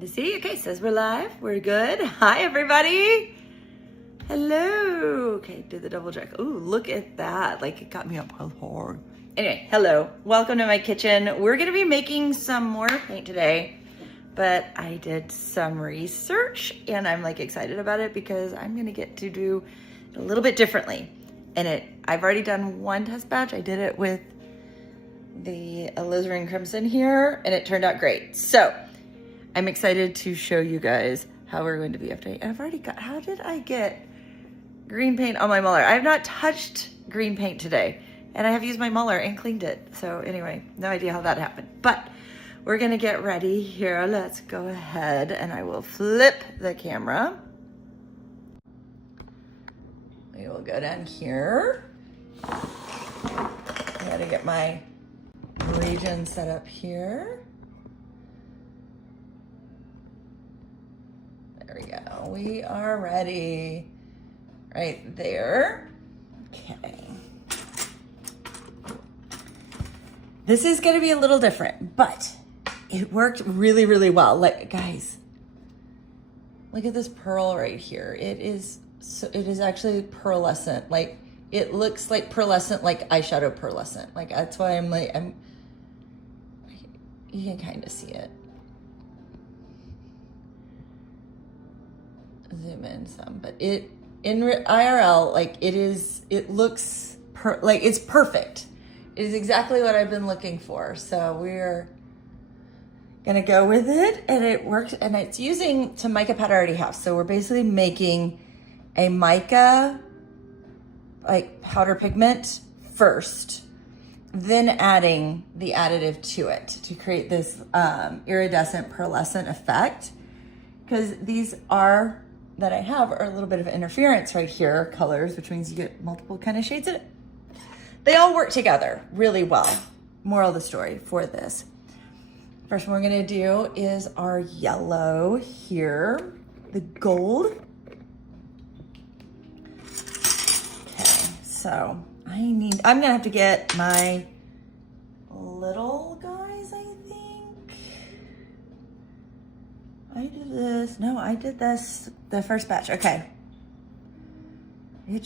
To see? Okay, says we're live. We're good. Hi, everybody. Hello. Okay, did the double check. Ooh, look at that. Like, it got me up real hard. Anyway, hello. Welcome to my kitchen. We're going to be making some more paint today, but I did some research and I'm like excited about it because I'm going to get to do it a little bit differently. And I've already done one test batch. I did it with the alizarin crimson here and it turned out great. So I'm excited to show you guys how we're going to be updating. And I've already got, how did I get green paint on my muller? I have not touched green paint today and I have used my muller and cleaned it. So anyway, no idea how that happened, but we're gonna get ready here. Let's go ahead and I will flip the camera. We will go down here. I gotta get my region set up here. There we go. We are ready. Right there. Okay. This is gonna be a little different, but it worked really, really well. Like, guys, look at this pearl right here. It is actually pearlescent. Like, it looks like pearlescent, like eyeshadow pearlescent. Like, that's why you can kind of see it. Zoom in some, but in IRL, like it looks like it's perfect. It is exactly what I've been looking for. So we're gonna go with it, and it worked, and it's using some mica pad I already have. So we're basically making a mica, like powder pigment first, then adding the additive to it to create this iridescent pearlescent effect. Because these that I have are a little bit of interference right here, colors, which means you get multiple kind of shades in it. They all work together really well. Moral of the story for this. First one we're gonna do is our yellow here, the gold. Okay, so I'm gonna have to get my little guys, I think. I did this the first batch. Okay. It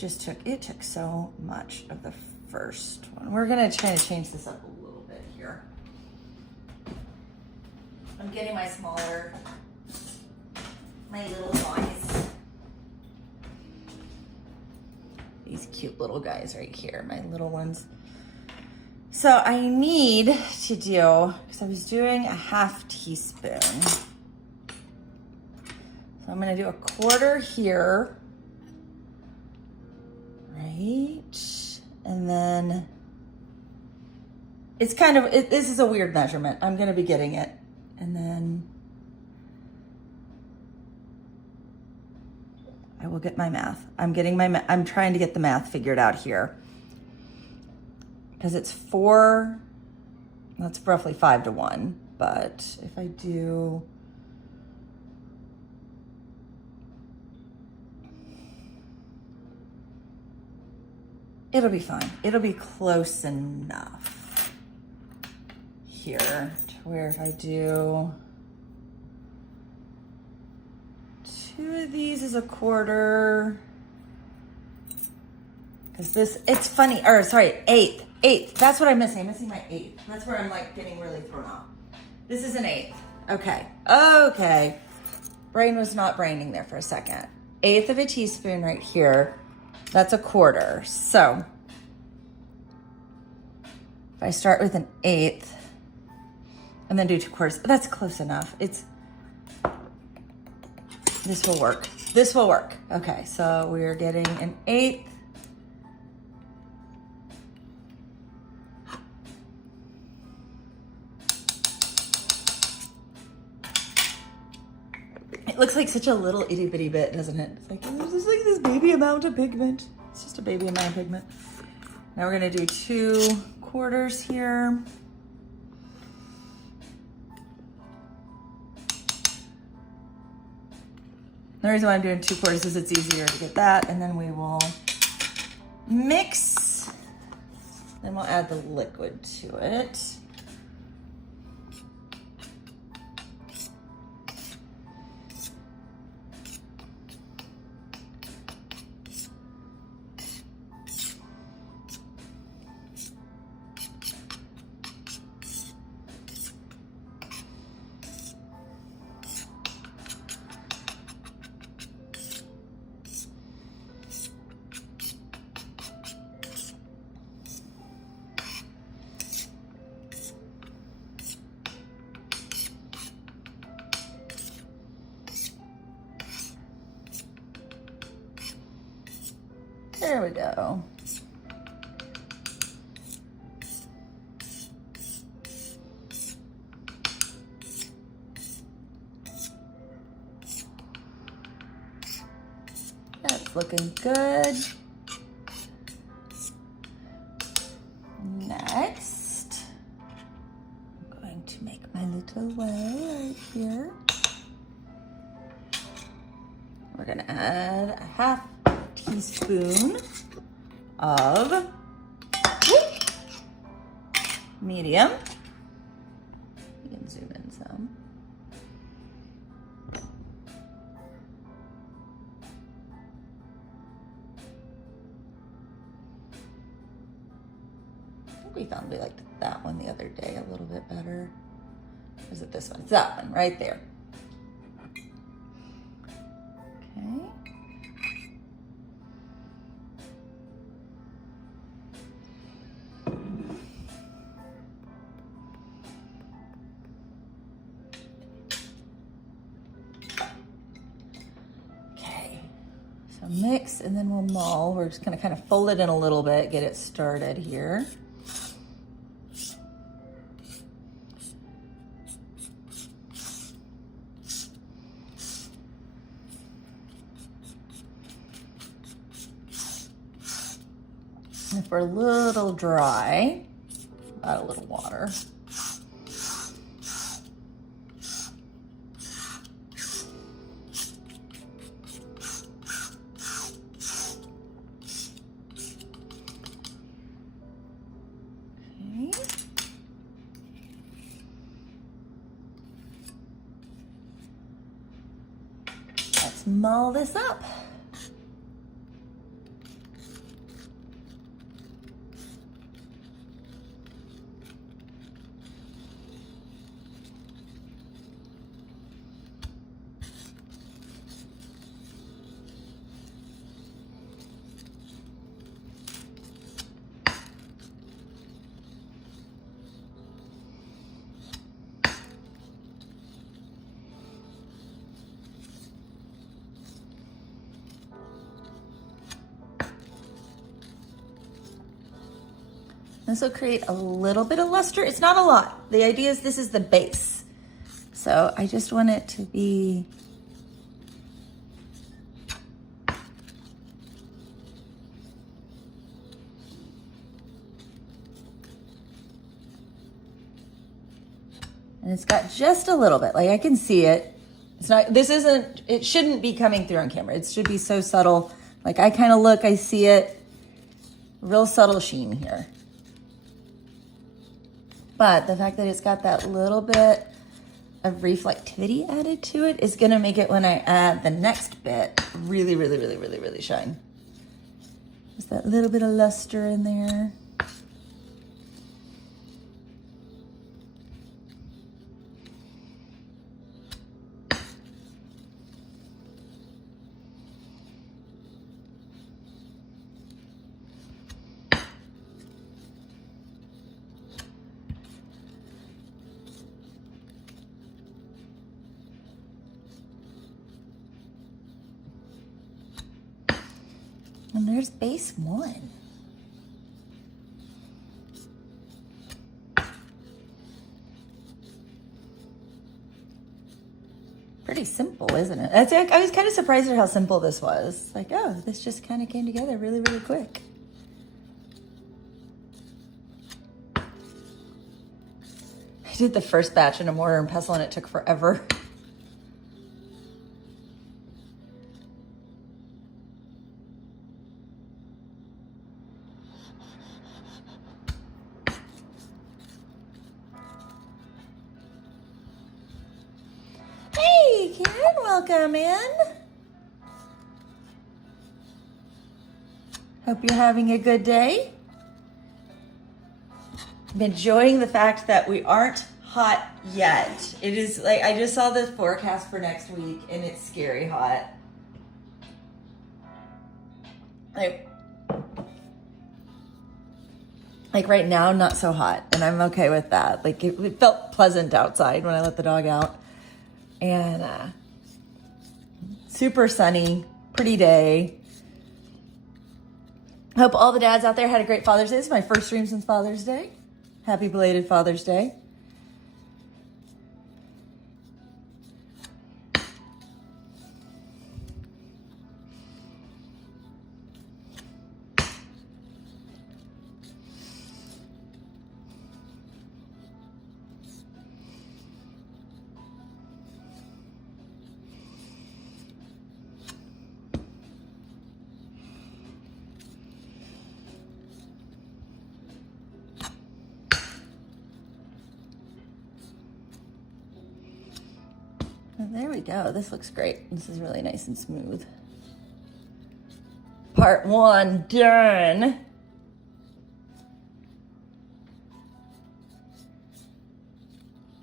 took so much of the first one. We're gonna try to change this up a little bit here. I'm getting my little guys. These cute little guys right here, my little ones. So I need to do, because I was doing a 1/2 teaspoon. So I'm gonna do 1/4 here, right? And then it's kind of, this is a weird measurement. I'm gonna be getting it. And then I will get my math. I'm trying to get the math figured out here. Because it's 4, that's roughly 5-to-1. But if I do, it'll be fine. It'll be close enough here to where if I do 2 of these is 1/4, because it's funny, or sorry, eighth, that's what I'm missing. I'm missing my 1/8. That's where I'm like getting really thrown off. This is an 1/8. Okay. Brain was not braining there for a second. 1/8 of a teaspoon right here. That's 1/4. So if I start with an 1/8 and then do 2/4, that's close enough. This will work. This will work. Okay, so we're getting an 1/8. It looks like such a little itty bitty bit, doesn't it? It's like, there's just like this baby amount of pigment. It's just a baby amount of pigment. Now we're gonna do 2/4 here. The reason why I'm doing 2/4 is it's easier to get that, and then we will mix. Then we'll add the liquid to it. There we go. That's looking good. Next, I'm going to make my little well right here. We're gonna add a half teaspoon of medium. You can zoom in some. We found we liked that one the other day a little bit better. Or is it this one? It's that one right there. Okay. Okay. So mix and then we'll mull. We're just gonna kind of fold it in a little bit, get it started here. If we're a little dry, add a little water. Okay. Let's mull this up. This will create a little bit of luster. It's not a lot. The idea is this is the base. So I just want it to be and it's got just a little bit, like I can see it. It's not, this isn't, it shouldn't be coming through on camera. It should be so subtle. Like I kind of look, I see it, real subtle sheen here. But the fact that it's got that little bit of reflectivity added to it is gonna make it, when I add the next bit, really, really, really, really, really shine. Just that little bit of luster in there. And there's base one. Pretty simple, isn't it? I was kind of surprised at how simple this was. Like, oh, this just kind of came together really, really quick. I did the first batch in a mortar and pestle and it took forever. Hey, Karen, welcome in. Hope you're having a good day. I'm enjoying the fact that we aren't hot yet. It is like, I just saw the forecast for next week and it's scary hot. Like right now, not so hot, and I'm okay with that. Like it felt pleasant outside when I let the dog out. And super sunny, pretty day. Hope all the dads out there had a great Father's Day. This is my first stream since Father's Day. Happy belated Father's Day. There we go. This looks great. This is really nice and smooth. Part 1 done.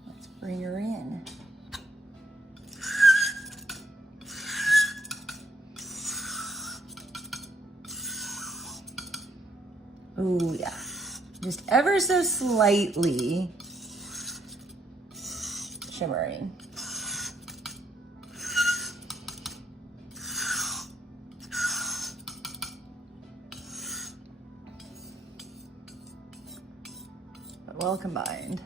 Let's bring her in. Oh yeah. Just ever so slightly shimmering. Well combined.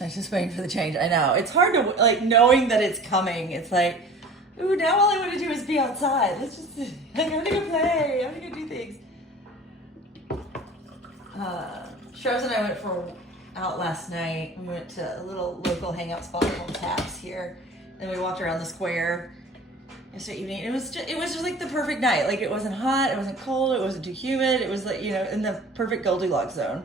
I was just waiting for the change. I know. It's hard to, like, knowing that it's coming. It's like, ooh, now all I want to do is be outside. Let's just, like, I'm going to go play. I'm going to go do things. Shrubs and I went out last night. We went to a little local hangout spot called Taps here. And we walked around the square yesterday evening. It was just like the perfect night. Like, it wasn't hot, it wasn't cold, it wasn't too humid. It was like, you know, in the perfect Goldilocks zone.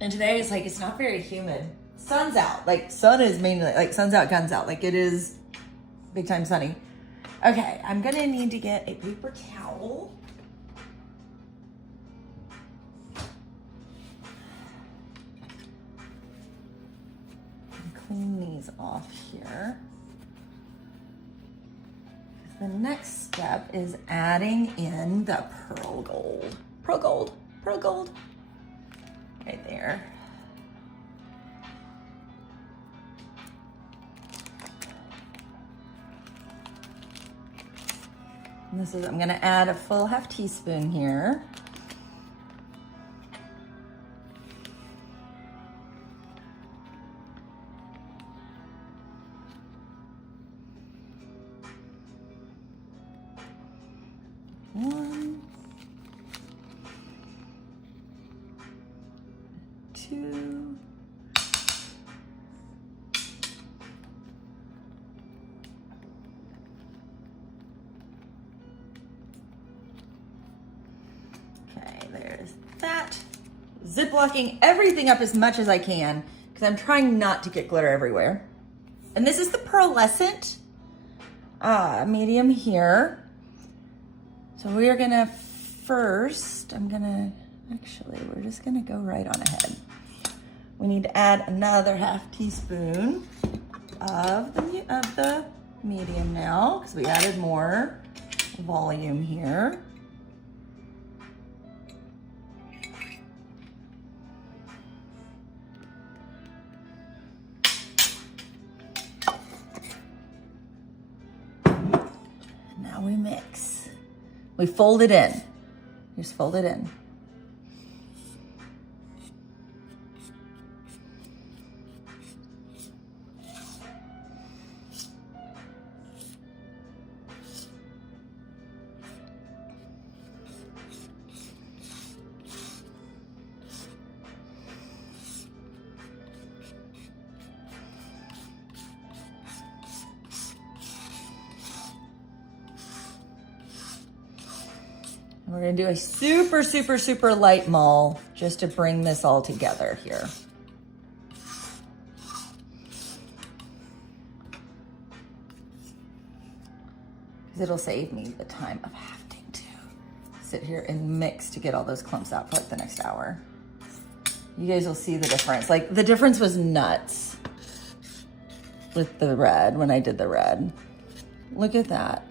And today it's like, it's not very humid. Sun's out. Like, sun is mainly, like, sun's out, guns out. Like, it is big time sunny. Okay, I'm gonna need to get a paper towel. Clean these off here. The next step is adding in the pearl gold. Pearl gold, pearl gold. Right there. And this is, I'm gonna add a full half teaspoon here. One, two, okay, there's that. Zip-locking everything up as much as I can because I'm trying not to get glitter everywhere. And this is the pearlescent medium here. So we're gonna first, we're just gonna go right on ahead. We need to add another half teaspoon of the medium now, because we added more volume here. Now we mix. We fold it in. Just fold it in. We're gonna do a super, super, super light mull just to bring this all together here. Because it'll save me the time of having to sit here and mix to get all those clumps out for like the next hour. You guys will see the difference. Like, the difference was nuts with the red when I did the red. Look at that.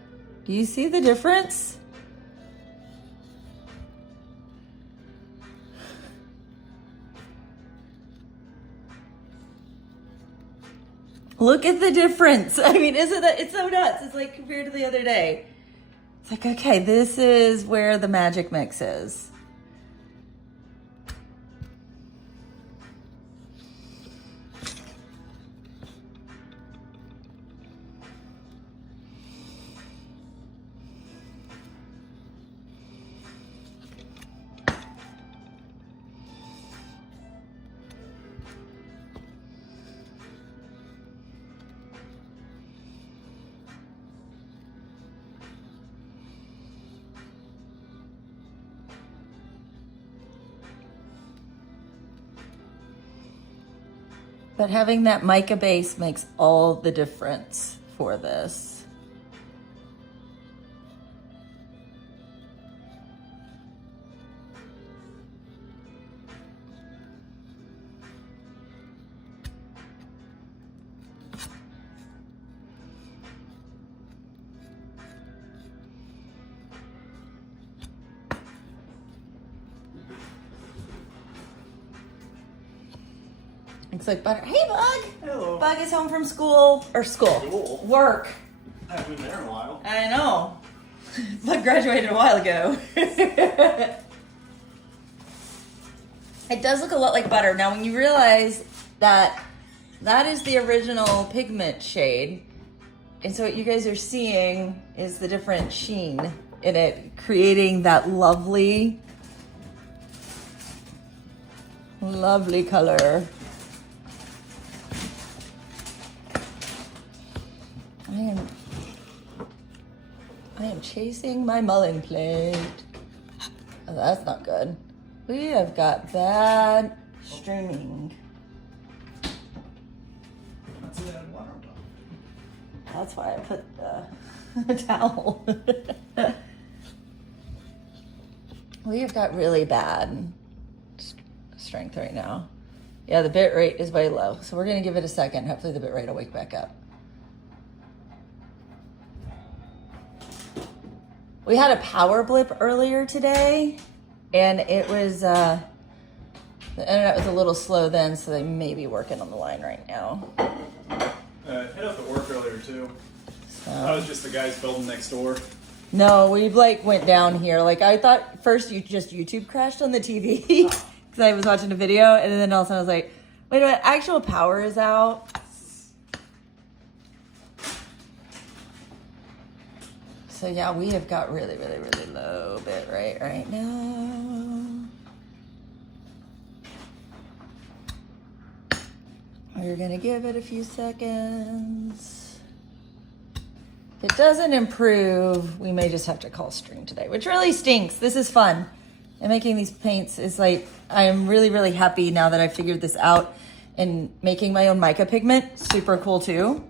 Do you see the difference? Look at the difference. I mean, isn't it? It's so nuts. It's like compared to the other day. It's like, okay, this is where the magic mix is. But having that mica base makes all the difference for this. Looks like butter. Hey, Bug. Hello. Bug is home from school. Work. I haven't been there in a while. I know. Bug graduated a while ago. It does look a lot like butter. Now, when you realize that that is the original pigment shade, and so what you guys are seeing is the different sheen in it, creating that lovely color. I am chasing my mulling plate. Oh, that's not good. We have got bad streaming. That's it, I had water on top. That's why I put the towel. We have got really bad strength right now. Yeah, the bit rate is way low. So we're gonna give it a second. Hopefully the bit rate will wake back up. We had a power blip earlier today, and it was, the internet was a little slow then, so they may be working on the line right now. Hit up at work earlier too. I was just the guys building next door. No, we like went down here. Like I thought first you just YouTube crashed on the TV because I was watching a video, and then all of a sudden I was like, wait a minute, actual power is out. So yeah, we have got really low bit rate right now. We're gonna give it a few seconds. If it doesn't improve, we may just have to call stream today, which really stinks. This is fun. And making these paints is like, I am really happy now that I figured this out, and making my own mica pigment, super cool too.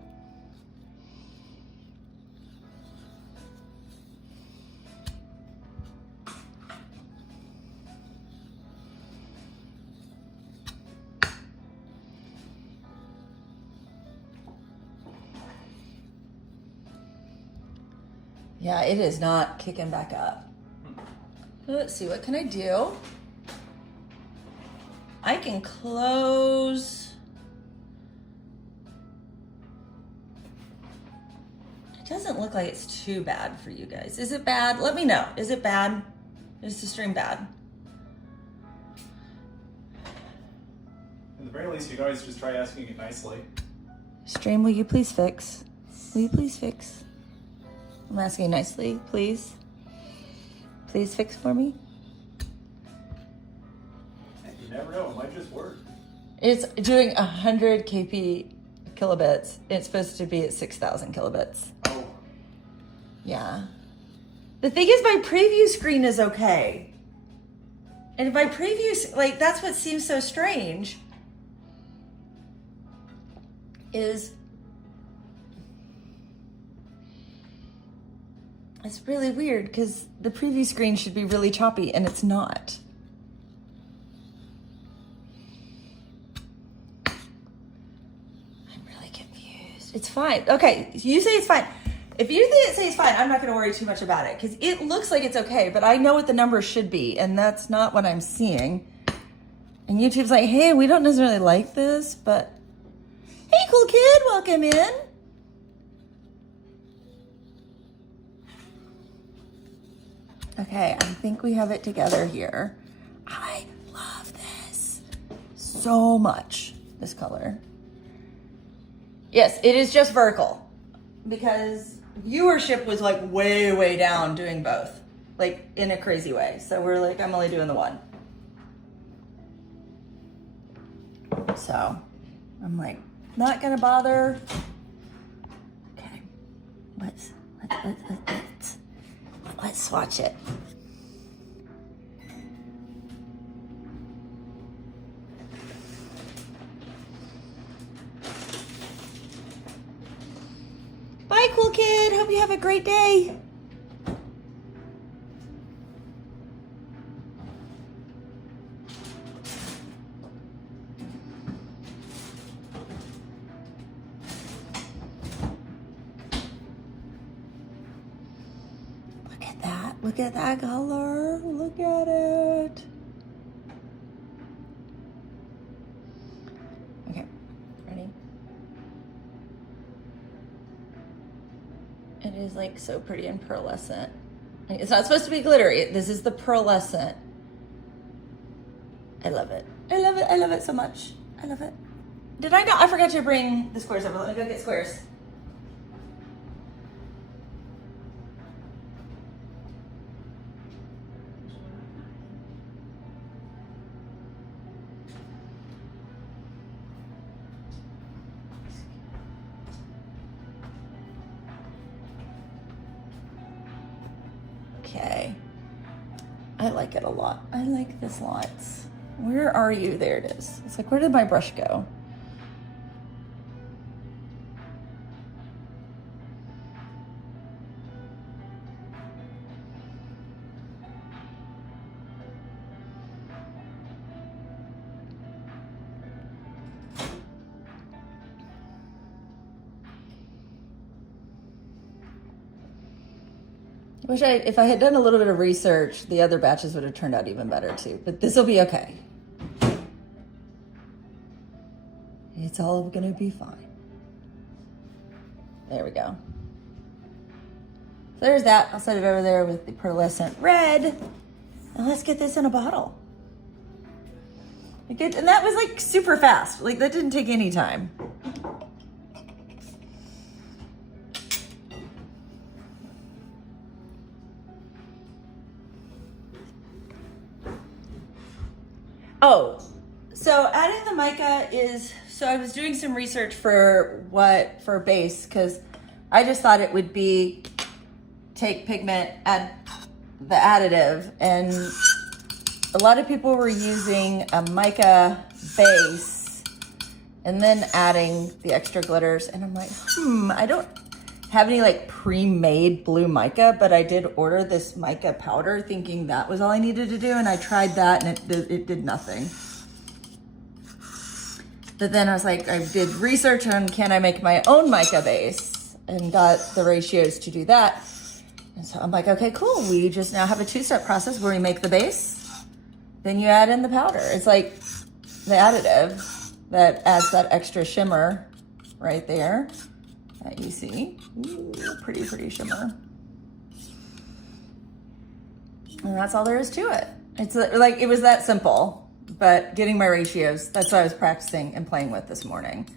Yeah, it is not kicking back up. Let's see, what can I do? I can close. It doesn't look like it's too bad for you guys. Is it bad? Let me know. Is it bad? Is the stream bad? At the very least, you can always just try asking it nicely. Stream, will you please fix? Will you please fix? I'm asking nicely, please. Please fix for me. You never know, it might just work. It's doing 100 kilobits. It's supposed to be at 6,000 kilobits. Oh. Yeah. The thing is, my preview screen is okay. And my preview, like, that's what seems so strange. Is it's really weird because the preview screen should be really choppy and it's not. I'm really confused. It's fine. Okay, you say it's fine. If you say it's fine, I'm not going to worry too much about it because it looks like it's okay, but I know what the numbers should be, and that's not what I'm seeing. And YouTube's like, hey, we don't necessarily like this, but Hey, cool kid, welcome in. Okay, I think we have it together here. I love this so much, this color. Yes, it is just vertical because viewership was like way, way down doing both, like in a crazy way. So we're like, I'm only doing the one. So I'm like, not gonna bother. Okay, let's swatch it. Bye, cool kid. Hope you have a great day. Look at that. Look at that color. Look at it. Okay, ready? It is like so pretty and pearlescent. It's not supposed to be glittery. This is the pearlescent. I love it. I love it. I love it so much. I love it. Did I not? I forgot to bring the squares over. Let me go get squares. Okay. I like it a lot. I like this lot. Where are you? There it is. It's like, where did my brush go? I wish if I had done a little bit of research, the other batches would have turned out even better too, but this will be okay. It's all gonna be fine. There we go. So there's that. I'll set it over there with the pearlescent red. And let's get this in a bottle. And that was like super fast. Like that didn't take any time. Oh, so adding the mica is, so I was doing some research for base, because I just thought it would be take pigment, add the additive, and a lot of people were using a mica base and then adding the extra glitters, and I'm like, I don't have any like pre-made blue mica, but I did order this mica powder thinking that was all I needed to do, and I tried that and it did nothing. But then I was like, I did research on can I make my own mica base, and got the ratios to do that. And so I'm like, okay, cool. We just now have a two-step process where we make the base, then you add in the powder. It's like the additive that adds that extra shimmer right there that you see. Ooh, pretty, pretty shimmer. And that's all there is to it. It's like, it was that simple, but getting my ratios, that's what I was practicing and playing with this morning.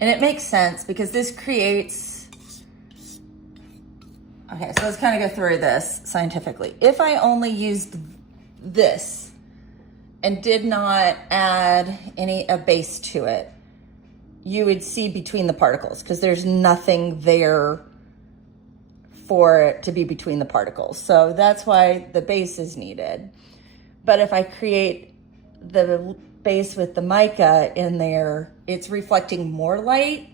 And it makes sense because this creates, okay, so let's kind of go through this scientifically. If I only used this and did not add a base to it, you would see between the particles because there's nothing there for it to be between the particles. So that's why the base is needed. But if I create the base with the mica in there, it's reflecting more light.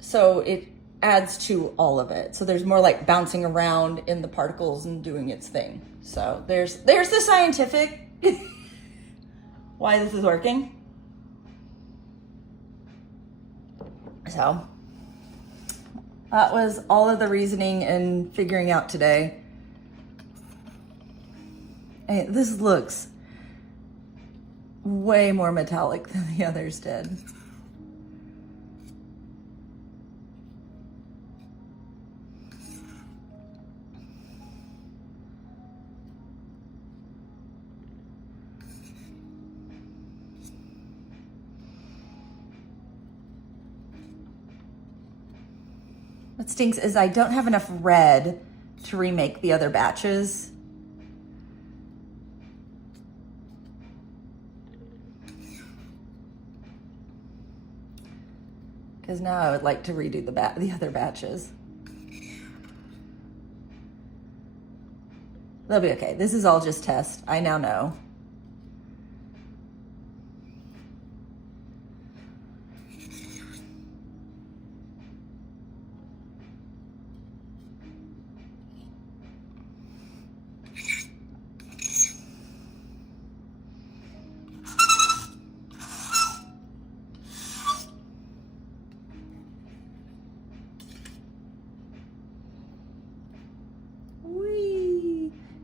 So it adds to all of it. So there's more like bouncing around in the particles and doing its thing. So there's the scientific why this is working. So that was all of the reasoning and figuring out today. And this looks way more metallic than the others did. What stinks is I don't have enough red to remake the other batches. Because now I would like to redo the other batches. They'll be okay. This is all just test. I now know.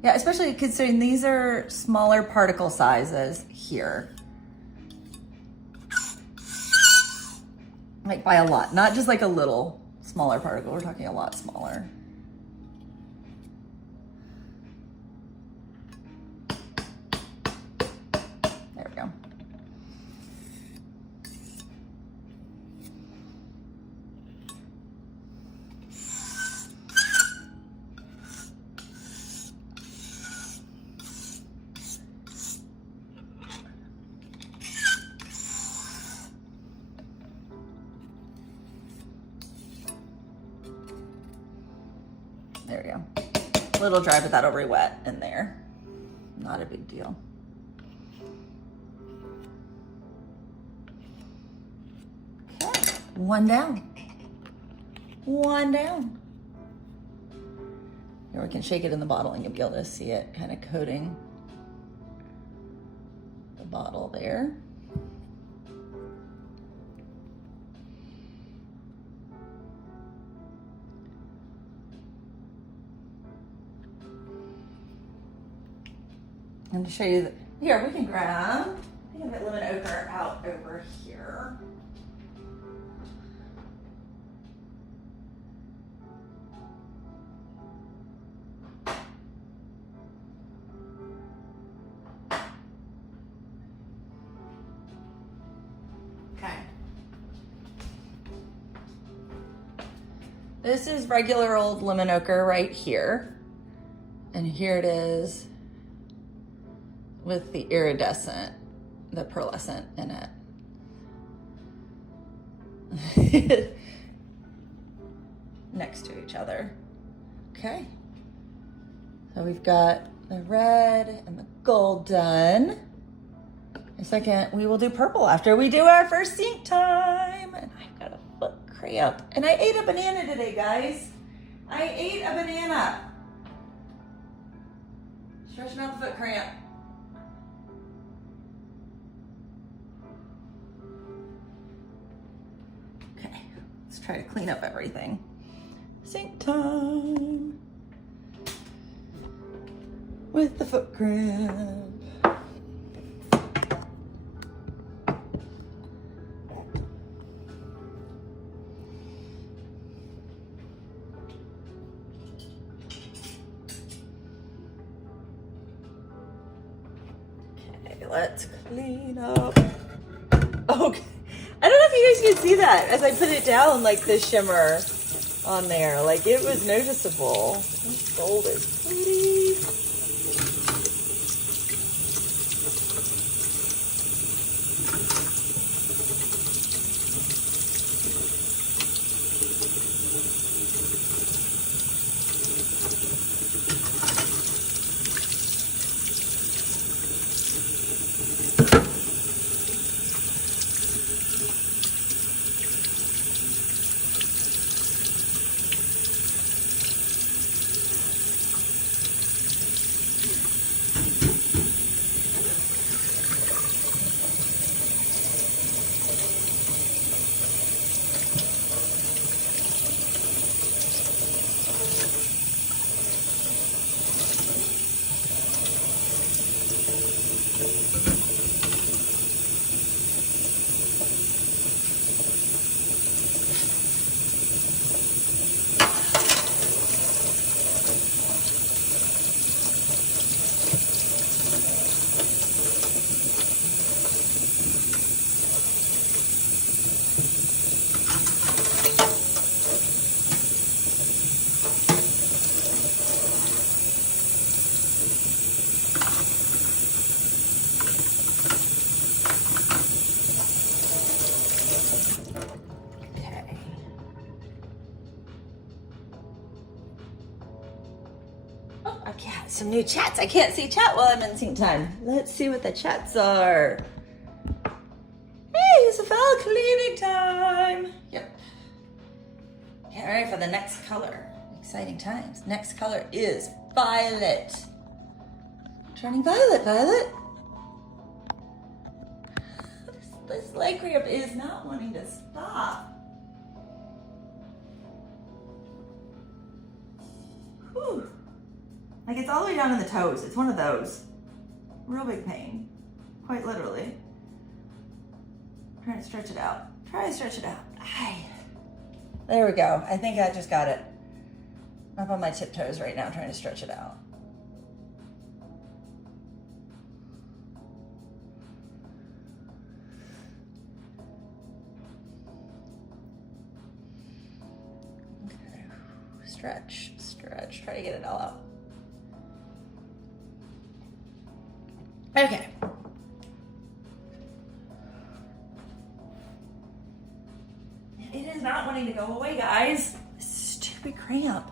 Yeah, especially considering these are smaller particle sizes here. Like by a lot, not just like a little smaller particle. We're talking a lot smaller. There we go. There we go. A little dry, but that'll re-wet in there. Not a big deal. Okay, one down. One down. Here we can shake it in the bottle and you'll be able to see it kind of coating the bottle there. And to show you that, here we can grab, I think I've got lemon ochre out over here. Okay. This is regular old lemon ochre right here. And here it is with the iridescent, the pearlescent in it. Next to each other. Okay. So we've got the red and the gold done. In a second, we will do purple after we do our first ink time. And I've got a foot cramp. And I ate a banana today, guys. I ate a banana. Stretching out the foot cramp. Okay, let's try to clean up everything. Sync time with the foot cramp. Okay, let's clean up. Okay. I don't know if you guys can see that as I put it down, like the shimmer on there. Like it was noticeable. This gold is pretty. some new chats. I can't see chat while I'm in sync time. Let's see what the chats are. Hey, Isabel, cleaning time. Yep. Get ready for the next color. Exciting times. Next color is violet. Turning violet, Violet. This leg cramp is not wanting to stop. Whew. Like it's all the way down in the toes. It's one of those. Real big pain. Quite literally. Trying to stretch it out. Try to stretch it out. Aye. There we go. I think I just got it. I'm up on my tiptoes right now trying to stretch it out. Okay. Stretch, stretch. Try to get it all out. Okay. It is not wanting to go away, guys. Stupid cramp.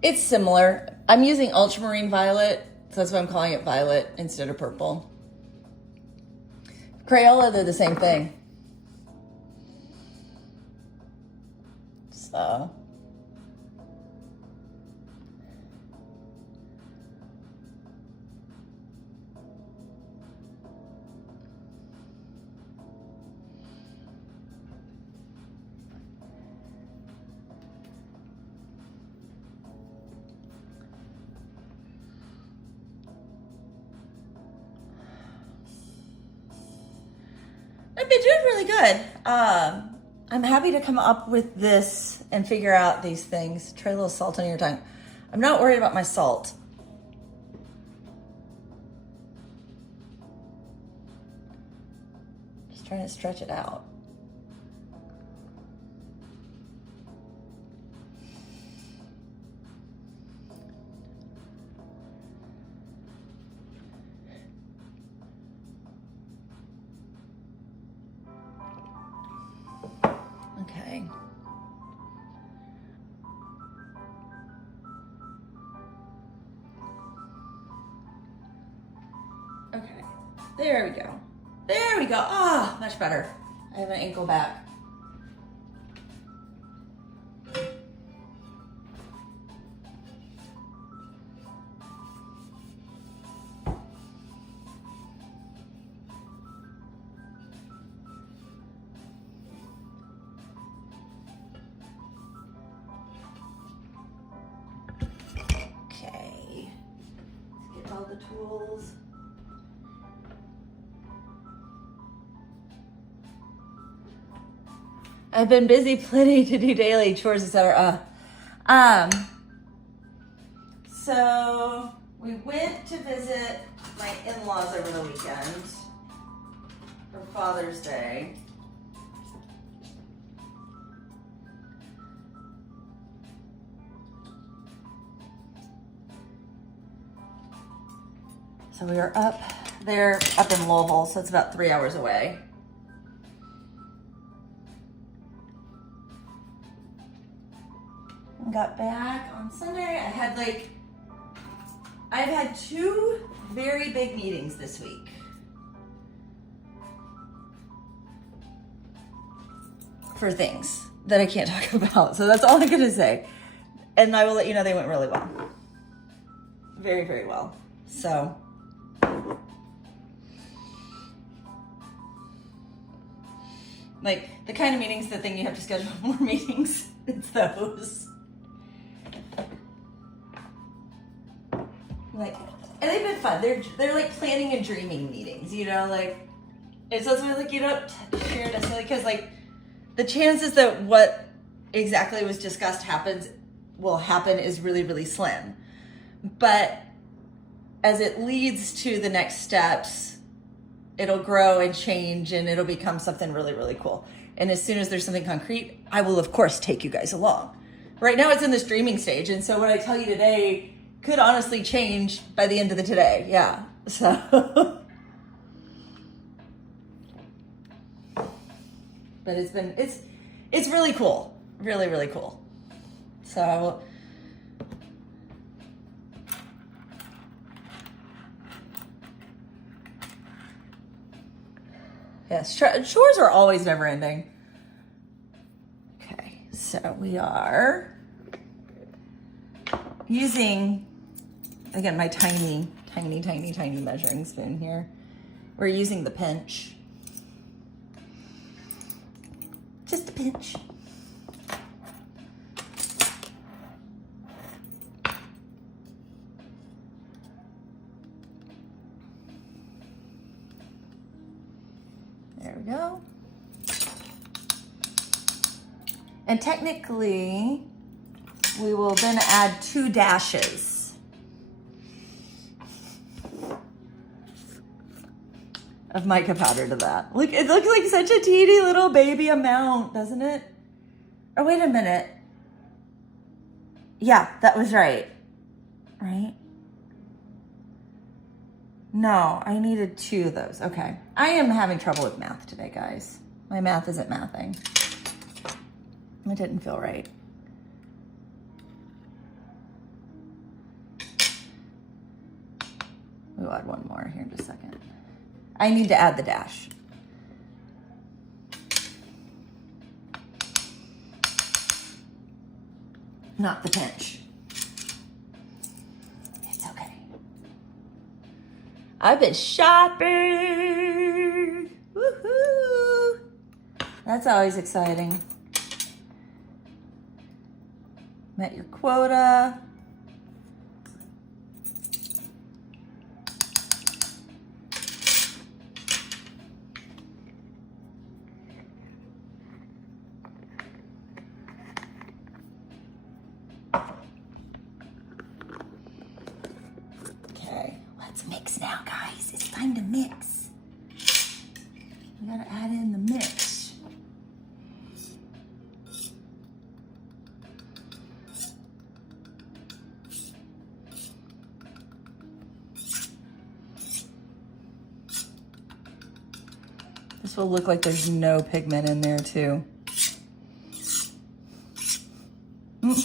It's similar. I'm using ultramarine violet, so that's why I'm calling it violet instead of purple. Crayola did the same thing. So. I've been doing really good. I'm happy to come up with this and figure out these things. Try a little salt on your tongue. I'm not worried about my salt. Just trying to stretch it out. Okay. Okay. There we go. There we go. Ah, much better. I have my ankle back. Okay. Let's get all the tools. I've been busy planning to do daily chores, etc. So we went to visit my in-laws over the weekend for Father's Day. So we were up there, up in Louisville, so it's about 3 hours away. Got back on Sunday. I've had 2 very big meetings this week. For things that I can't talk about. So that's all I'm gonna say. And I will let you know they went really well. Very, very well. So. Like the kind of meetings that think you have to schedule more meetings. It's those. Like, and they've been fun. They're like planning and dreaming meetings, you know, like it's also like you don't share necessarily because like the chances that what exactly was discussed will happen is really, really slim. But as it leads to the next steps, it'll grow and change and it'll become something really, really cool. And as soon as there's something concrete, I will of course take you guys along. Right now it's in this dreaming stage. And so what I tell you today could honestly change by the end of the today. Yeah. So, but it's really cool. Really, really cool. So I will. Yes, chores are always never ending. Okay, so we are using, again, my tiny measuring spoon here. We're using the pinch. Just a pinch. There we go. And technically, we will then add 2 dashes of mica powder to that. Look, it looks like such a teeny little baby amount, doesn't it? Oh, wait a minute. Yeah, that was right. Right? No, I needed 2 of those. Okay. I am having trouble with math today, guys. My math isn't mathing. It didn't feel right. We'll add 1 more here in just a second. I need to add the dash. Not the pinch. It's okay. I've been shopping. Woohoo! That's always exciting. Met your quota. Okay, let's mix now, guys. It's time to mix. We gotta add in the mix. This will look like there's no pigment in there too. And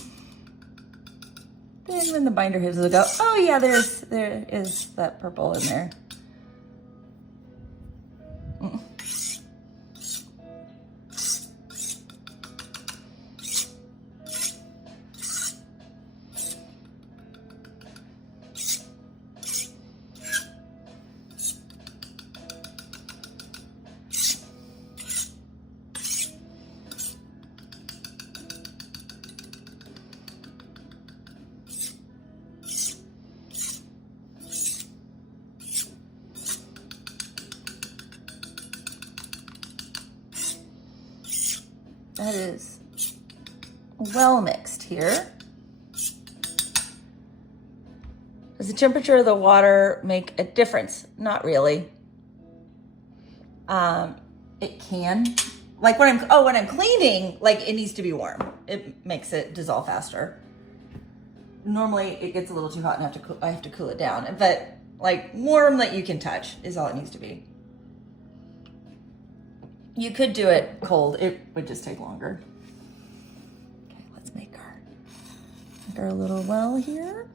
when the binder hits, it'll go, oh yeah, there is that purple in there. That is well mixed here. Does the temperature of the water make a difference? Not really. It can. Like when I'm cleaning, like it needs to be warm. It makes it dissolve faster. Normally it gets a little too hot and I have to cool it down. But like warm that you can touch is all it needs to be. You could do it cold. It would just take longer. Okay, let's make our little well here.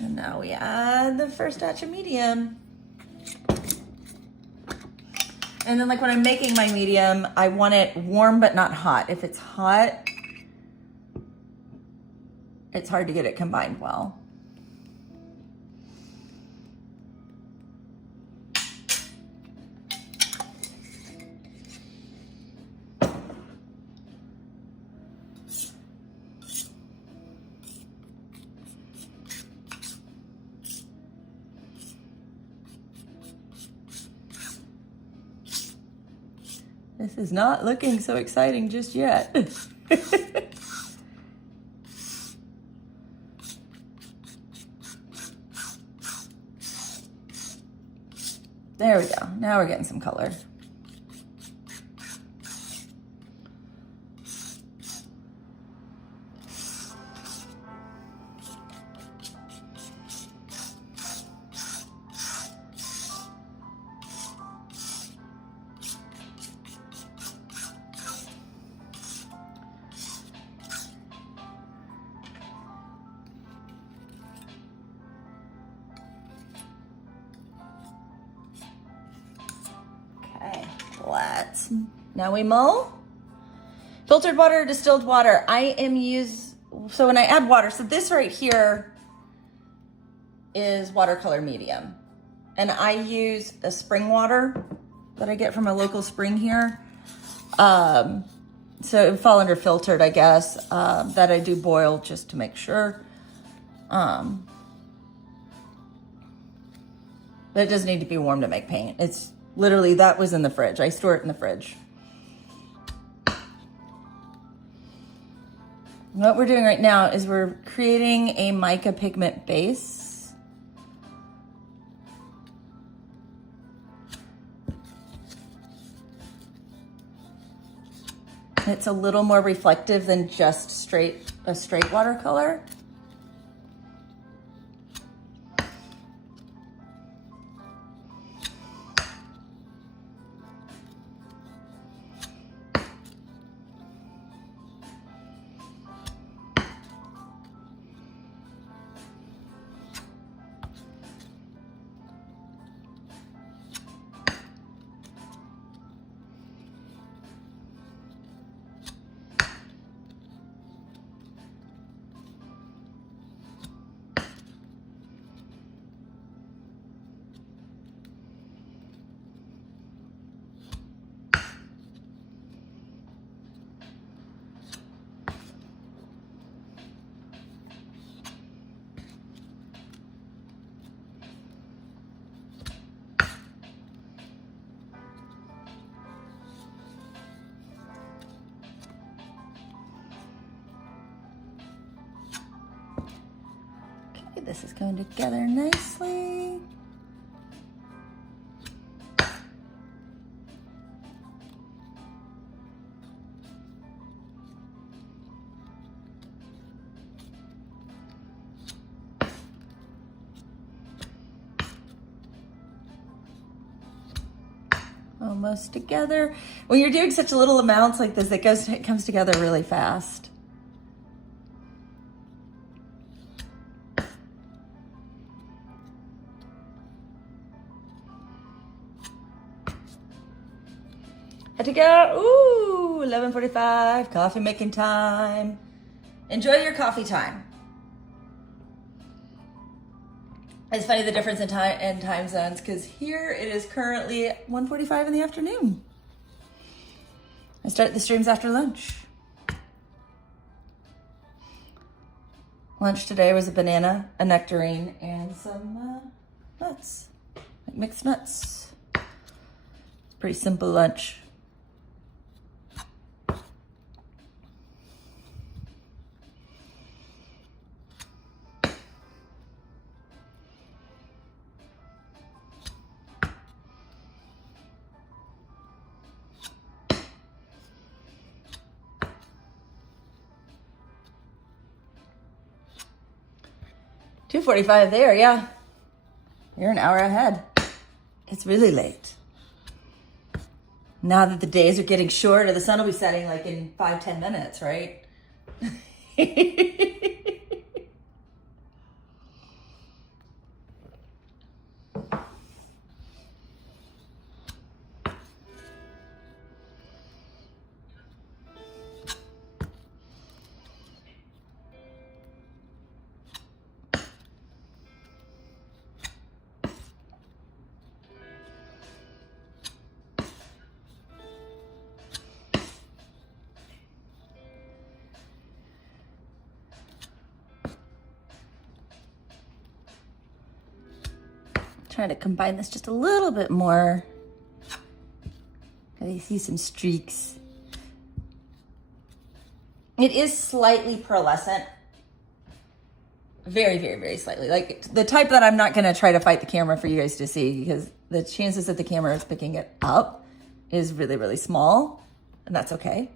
And now we add the first batch of medium. And then like when I'm making my medium, I want it warm but not hot. If it's hot, it's hard to get it combined well. This is not looking so exciting just yet. There we go. Now we're getting some color. pigments. Now we mull. Filtered water or distilled water. So when I add water, so this right here is watercolor medium. And I use a spring water that I get from a local spring here. So it would fall under filtered, I guess, that I do boil just to make sure. But it doesn't need to be warm to make paint. It's literally, that was in the fridge. I store it in the fridge. What we're doing right now is we're creating a mica pigment base. It's a little more reflective than just a straight watercolor. This is coming together nicely. Almost together. When you're doing such little amounts like this, it comes together really fast. Had to go. Ooh, 11:45, coffee making time. Enjoy your coffee time. It's funny the difference in time zones, because here it is currently 1:45 in the afternoon. I start the streams after lunch. Lunch today was a banana, a nectarine, and some nuts, like mixed nuts. Pretty simple lunch. $2:45 there, yeah. You're an hour ahead. It's really late. Now that the days are getting shorter, the sun will be setting like in 5-10 minutes, right? Trying to combine this just a little bit more. I see some streaks. It is slightly pearlescent. Very, very, very slightly. Like the type that I'm not going to try to fight the camera for you guys to see, because the chances that the camera is picking it up is really, really small, and that's okay.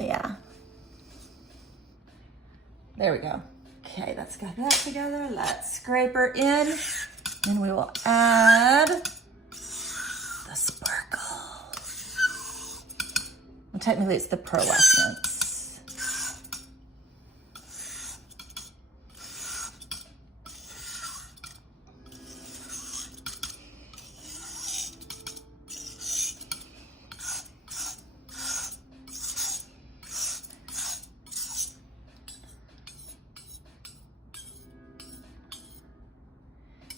Yeah. There we go. Okay, let's get that together. Let's scrape her in, and we will add the sparkle. Well, technically it's the pearlescence.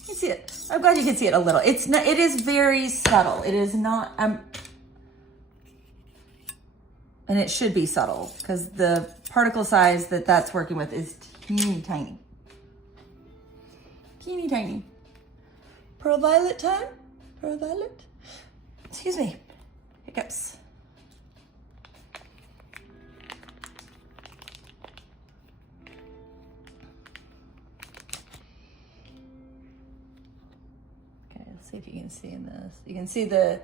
You see it. I'm glad you can see it a little. It's not, it is very subtle. It is not, and it should be subtle because the particle size that that's working with is teeny tiny. Teeny tiny. Pearl violet time? Pearl violet? Excuse me. Hiccups. Okay, let's see if you can see in this. You can see the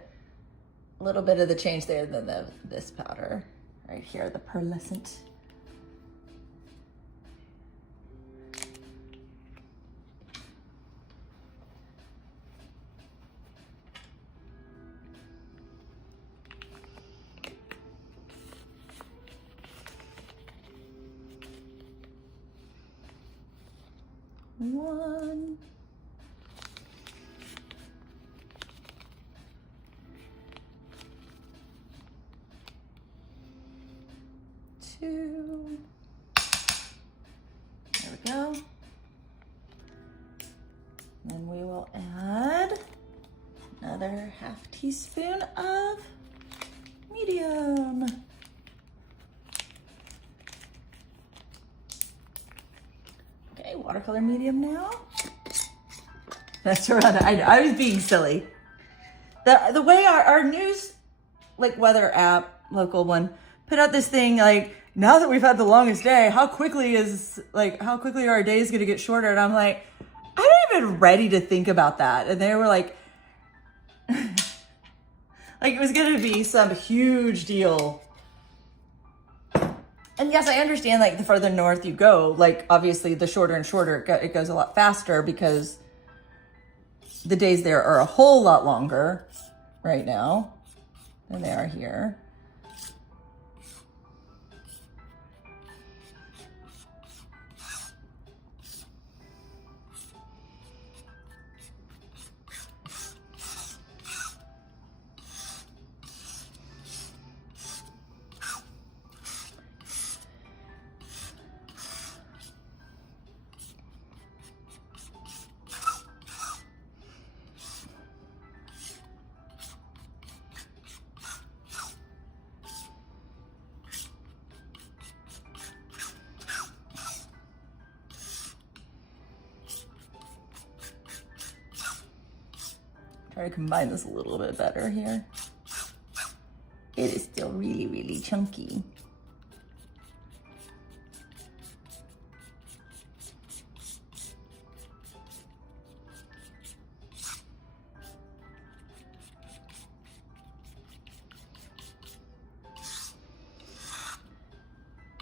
little bit of the change there than this powder right here, the pearlescent. One. Two. There we go. Then we will add another half teaspoon of medium. Okay, watercolor medium now. That's around. I was being silly. The way our news, like weather app, local one, put out this thing like, now that we've had the longest day, how quickly are our days gonna get shorter? And I'm like, I'm not even ready to think about that. And they were like, like it was gonna be some huge deal. And yes, I understand like the further north you go, like obviously the shorter and shorter it goes a lot faster because the days there are a whole lot longer right now than they are here. Try to combine this a little bit better here. It is still really, really chunky.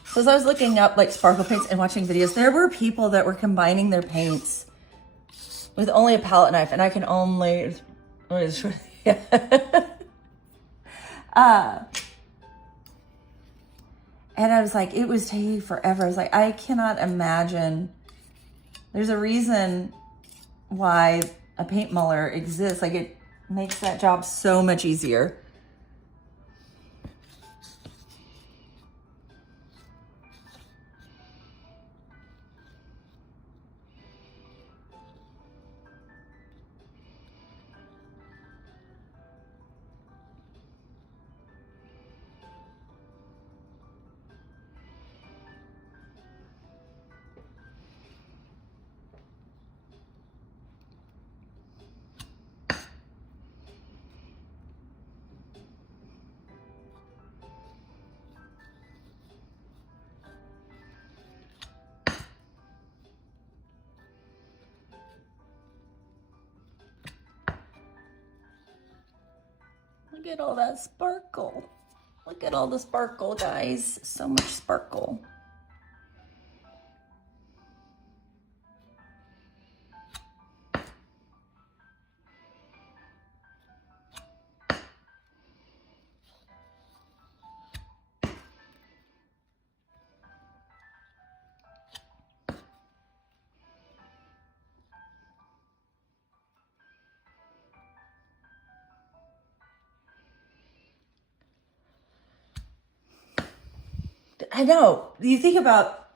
So as I was looking up like sparkle paints and watching videos, there were people that were combining their paints with only a palette knife, and I can only, and I was like, it was taking forever. I was like, I cannot imagine. There's a reason why a paint muller exists. Like it makes that job so much easier. Look at all that sparkle. Look at all the sparkle, guys. So much sparkle. I know. You think about,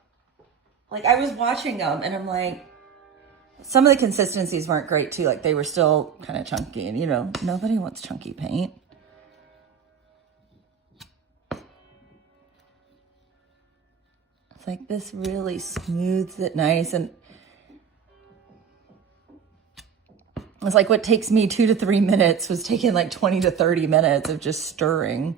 like, I was watching them and I'm like, Some of the consistencies weren't great too. Like they were still kind of chunky, and you know, nobody wants chunky paint. It's like this really smooths it nice, and it's like what takes me 2 to 3 minutes was taking like 20 to 30 minutes of just stirring.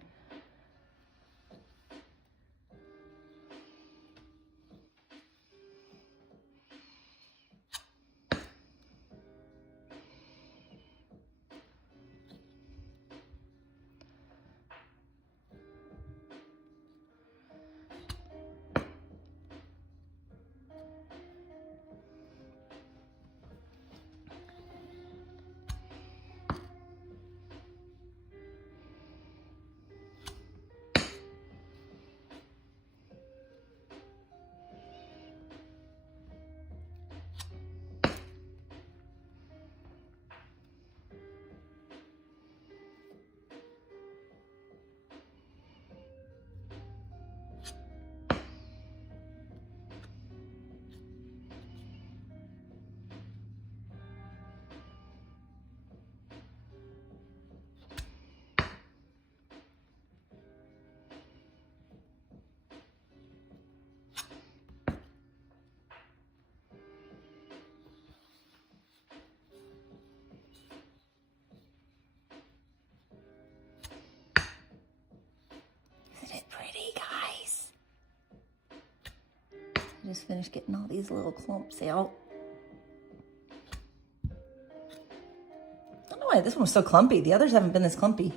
Just finished getting all these little clumps out. I don't know why this one was so clumpy. The others haven't been this clumpy.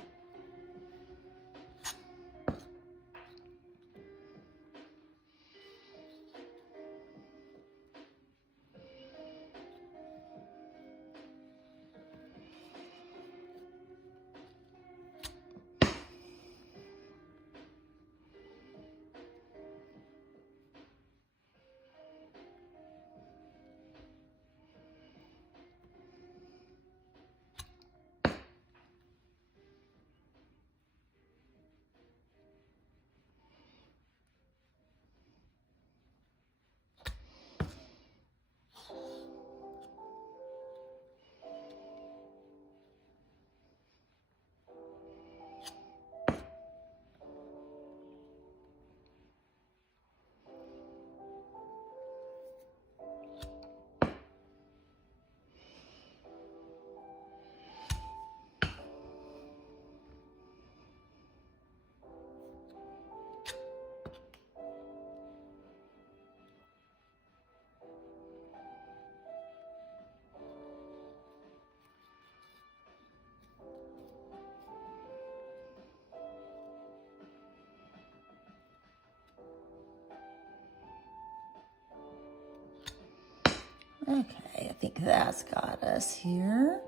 Okay, I think that's got us here.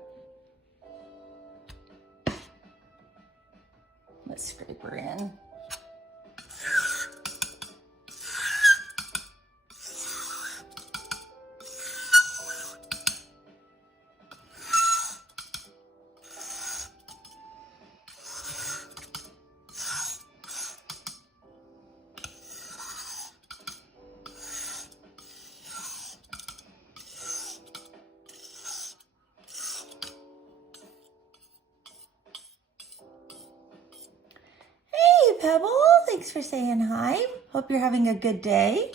Let's scrape her in. Pebble, thanks for saying hi. Hope you're having a good day.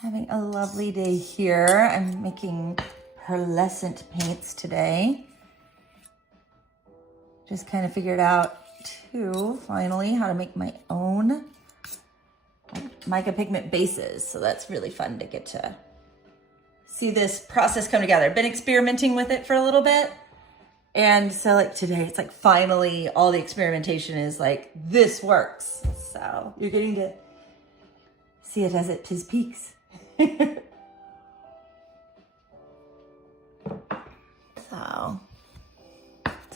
Having a lovely day here. I'm making pearlescent paints today. Just kind of figured out too, finally, how to make my own mica pigment bases. So that's really fun to get to see this process come together. Been experimenting with it for a little bit. And so like today, it's like finally all the experimentation is like, this works. So you're getting to see it as it tis peaks. So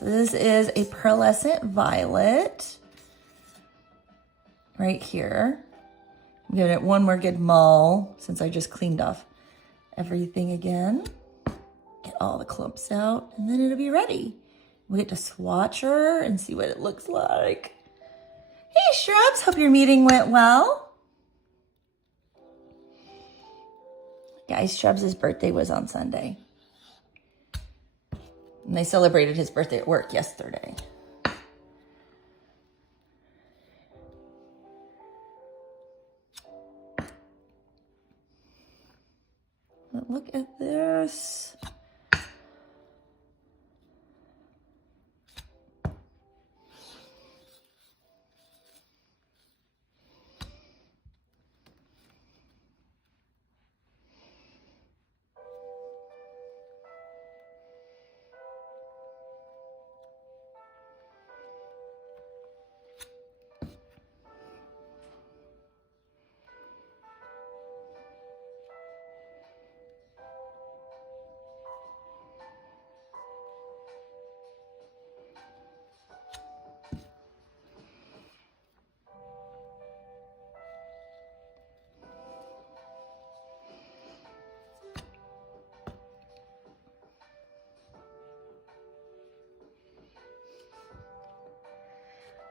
this is a pearlescent violet right here. I'm giving it one more good mull since I just cleaned off everything again. Get all the clumps out, and then it'll be ready. We get to swatch her and see what it looks like. Hey, Shrubs, hope your meeting went well. Guys, Shrubs' birthday was on Sunday. And they celebrated his birthday at work yesterday. But look at this.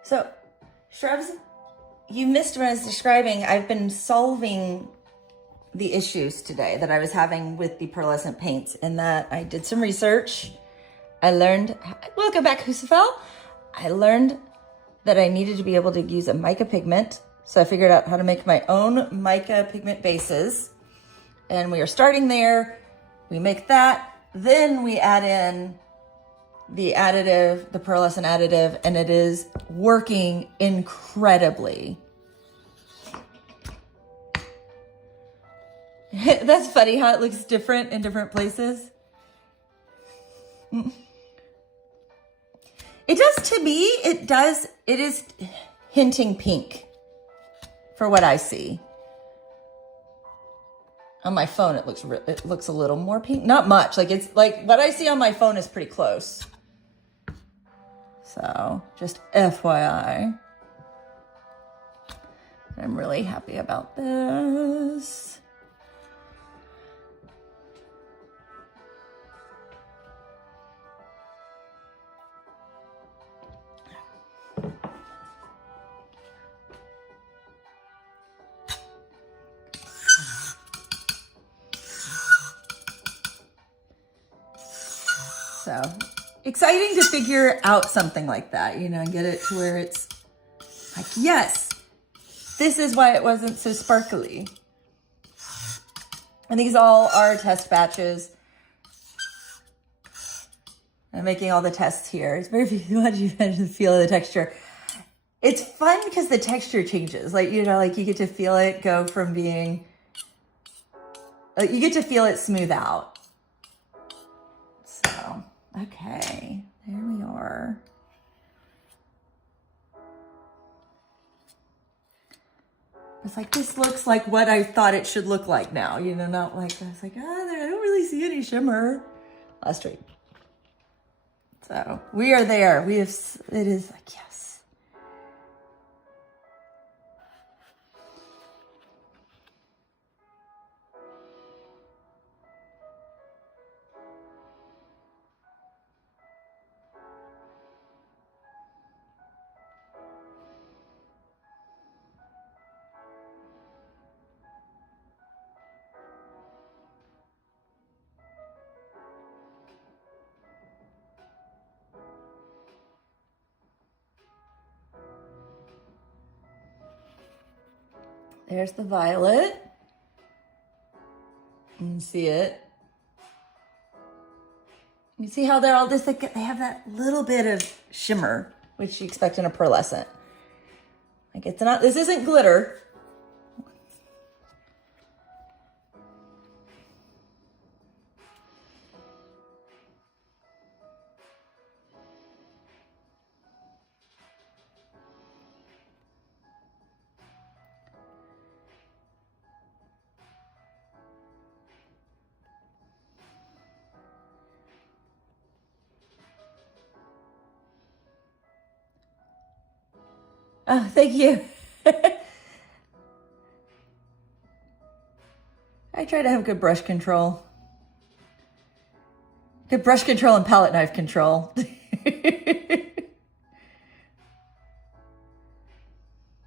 So, Shrubs, you missed when I was describing. I've been solving the issues today that I was having with the pearlescent paints, in that I did some research. I learned, welcome back, Husafel. I learned that I needed to be able to use a mica pigment. So I figured out how to make my own mica pigment bases. And we are starting there. We make that. Then we add in the additive, the pearlescent additive, and it is working incredibly. That's funny how it looks different in different places. It does to me, it is hinting pink for what I see. On my phone, it looks a little more pink. Not much, it's like what I see on my phone is pretty close. So just FYI, I'm really happy about this. So exciting to figure out something like that, and get it to where it's like, yes, this is why it wasn't so sparkly. And these all are test batches. I'm making all the tests here. It's very much you imagine the feel of the texture. It's fun because the texture changes. You get to feel it go from being, you get to feel it smooth out. So, okay, there we are. It's like, this looks like what I thought it should look like now. Not like, I was like, I don't really see any shimmer. Last week. So we are there. It is like, yes. There's the violet. You can see it. You see how they're all just like, they have that little bit of shimmer, which you expect in a pearlescent. Like, it's not, this isn't glitter. Oh, thank you. I try to have good brush control. Good brush control and palette knife control. Of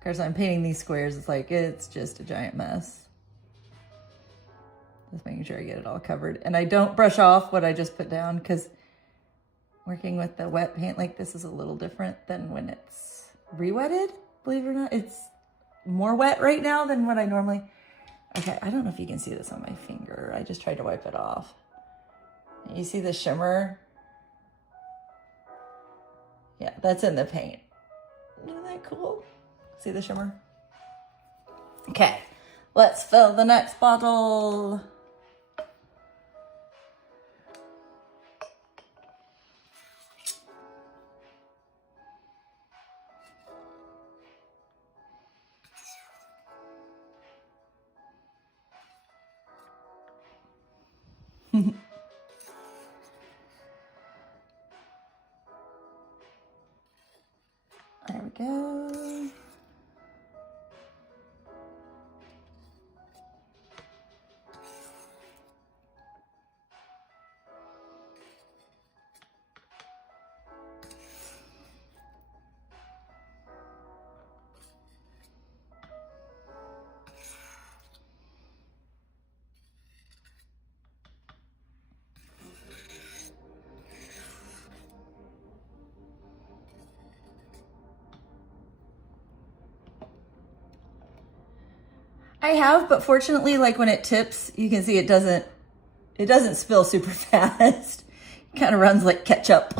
course, I'm painting these squares. It's like, it's just a giant mess. Just making sure I get it all covered. And I don't brush off what I just put down because working with the wet paint like this is a little different than when it's re-wetted. Believe it or not, it's more wet right now than what I normally... Okay, I don't know if you can see this on my finger. I just tried to wipe it off. You see the shimmer? Yeah, that's in the paint. Isn't that cool? See the shimmer? Okay, let's fill the next bottle. There we go. I have, but fortunately, like when it tips, you can see it doesn't spill super fast. It kind of runs like ketchup.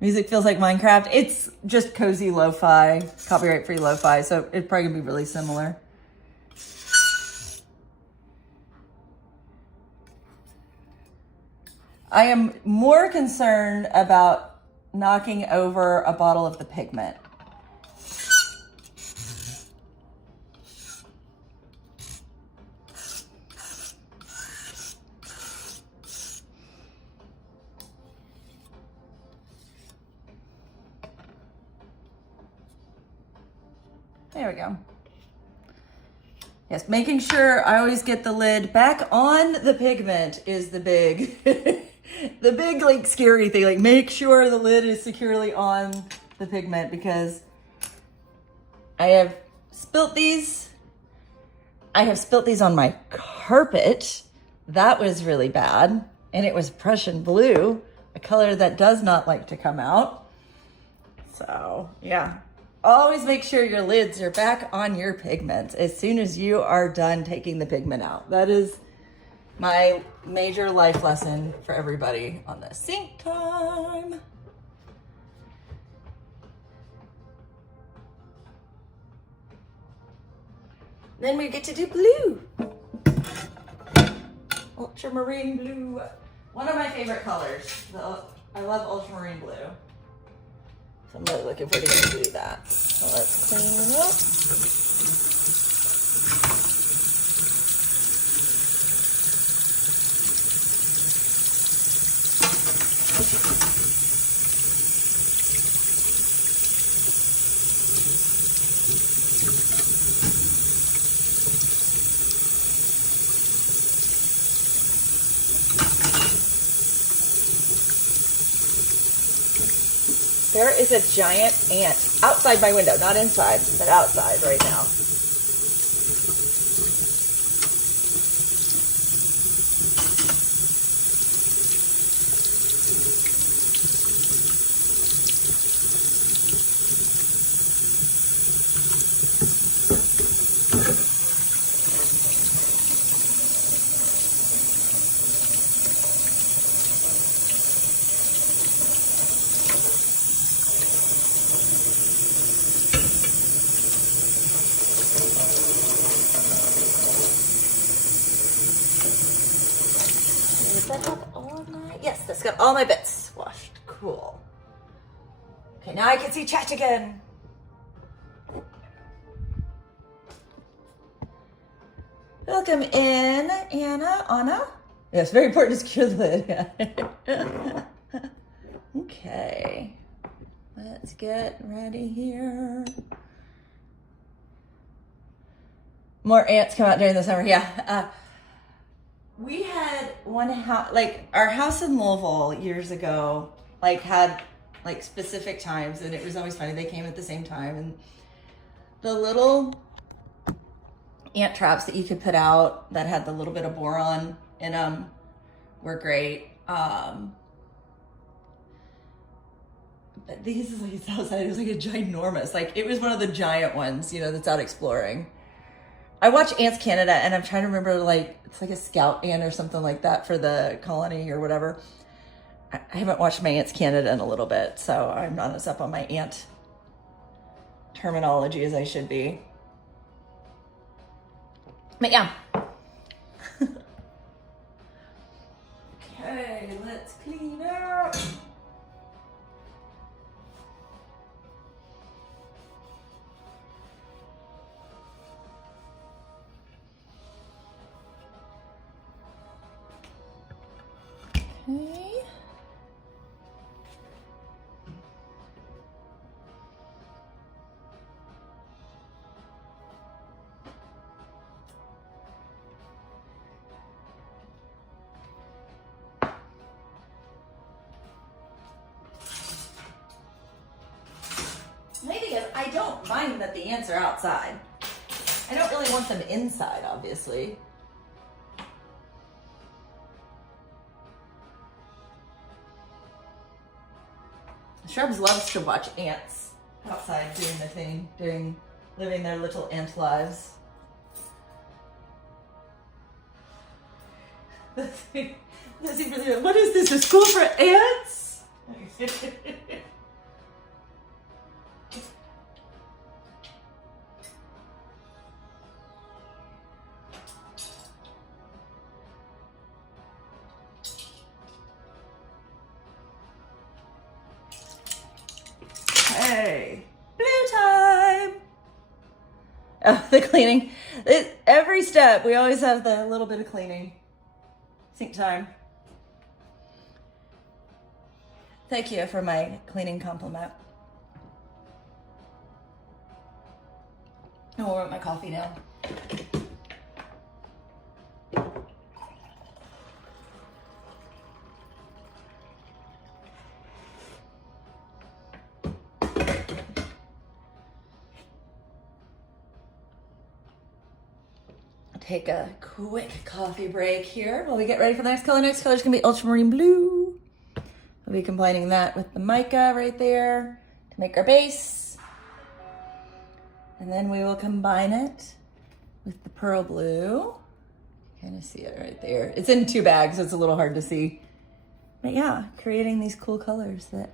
Music feels like Minecraft. It's just cozy lo-fi, copyright-free lo-fi, so it's probably gonna be really similar. I am more concerned about knocking over a bottle of the pigment. There we go. Yes, making sure I always get the lid back on the pigment is the big, the big like scary thing. Like make sure the lid is securely on the pigment because I have spilt these. I have spilt these on my carpet. That was really bad. And it was Prussian blue, a color that does not like to come out. So yeah. Always make sure your lids are back on your pigments as soon as you are done taking the pigment out. That is my major life lesson for everybody on the sink time. Then we get to do blue. Ultramarine blue. One of my favorite colors. I love ultramarine blue. So I'm really looking forward to do that. So let's clean it up. There is a giant ant outside my window, not inside, but outside right now. Does that have all my... Yes, that's got all my bits washed. Cool. Okay, now I can see chat again. Welcome in, Anna. Yes, very important to secure the lid. Okay, let's get ready here. More ants come out during the summer, yeah. We had one house, like our house in Louisville years ago, like had like specific times, and it was always funny. They came at the same time, and the little ant traps that you could put out that had the little bit of boron in them were great. But these is like, it's outside, it was like a ginormous, like it was one of the giant ones, you know, that's out exploring. I watch Ants Canada and I'm trying to remember, like, it's like a scout ant or something like that for the colony or whatever. I haven't watched my Ants Canada in a little bit, so I'm not as up on my ant terminology as I should be. But yeah. Okay, let's clean up. Okay. The main thing is, I don't mind that the ants are outside. I don't really want them inside, obviously. Shrubs loves to watch ants outside doing their thing, living their little ant lives. What is this, a school for ants? Hey, blue time. Oh, the cleaning. Every step, we always have the little bit of cleaning. Sink time. Thank you for my cleaning compliment. Oh, we're at my coffee now. Take a quick coffee break here while we get ready for the next color. Next color is gonna be ultramarine blue. We'll be combining that with the mica right there to make our base. And then we will combine it with the pearl blue. Kind of see it right there. It's in 2 bags, so it's a little hard to see. But yeah, creating these cool colors that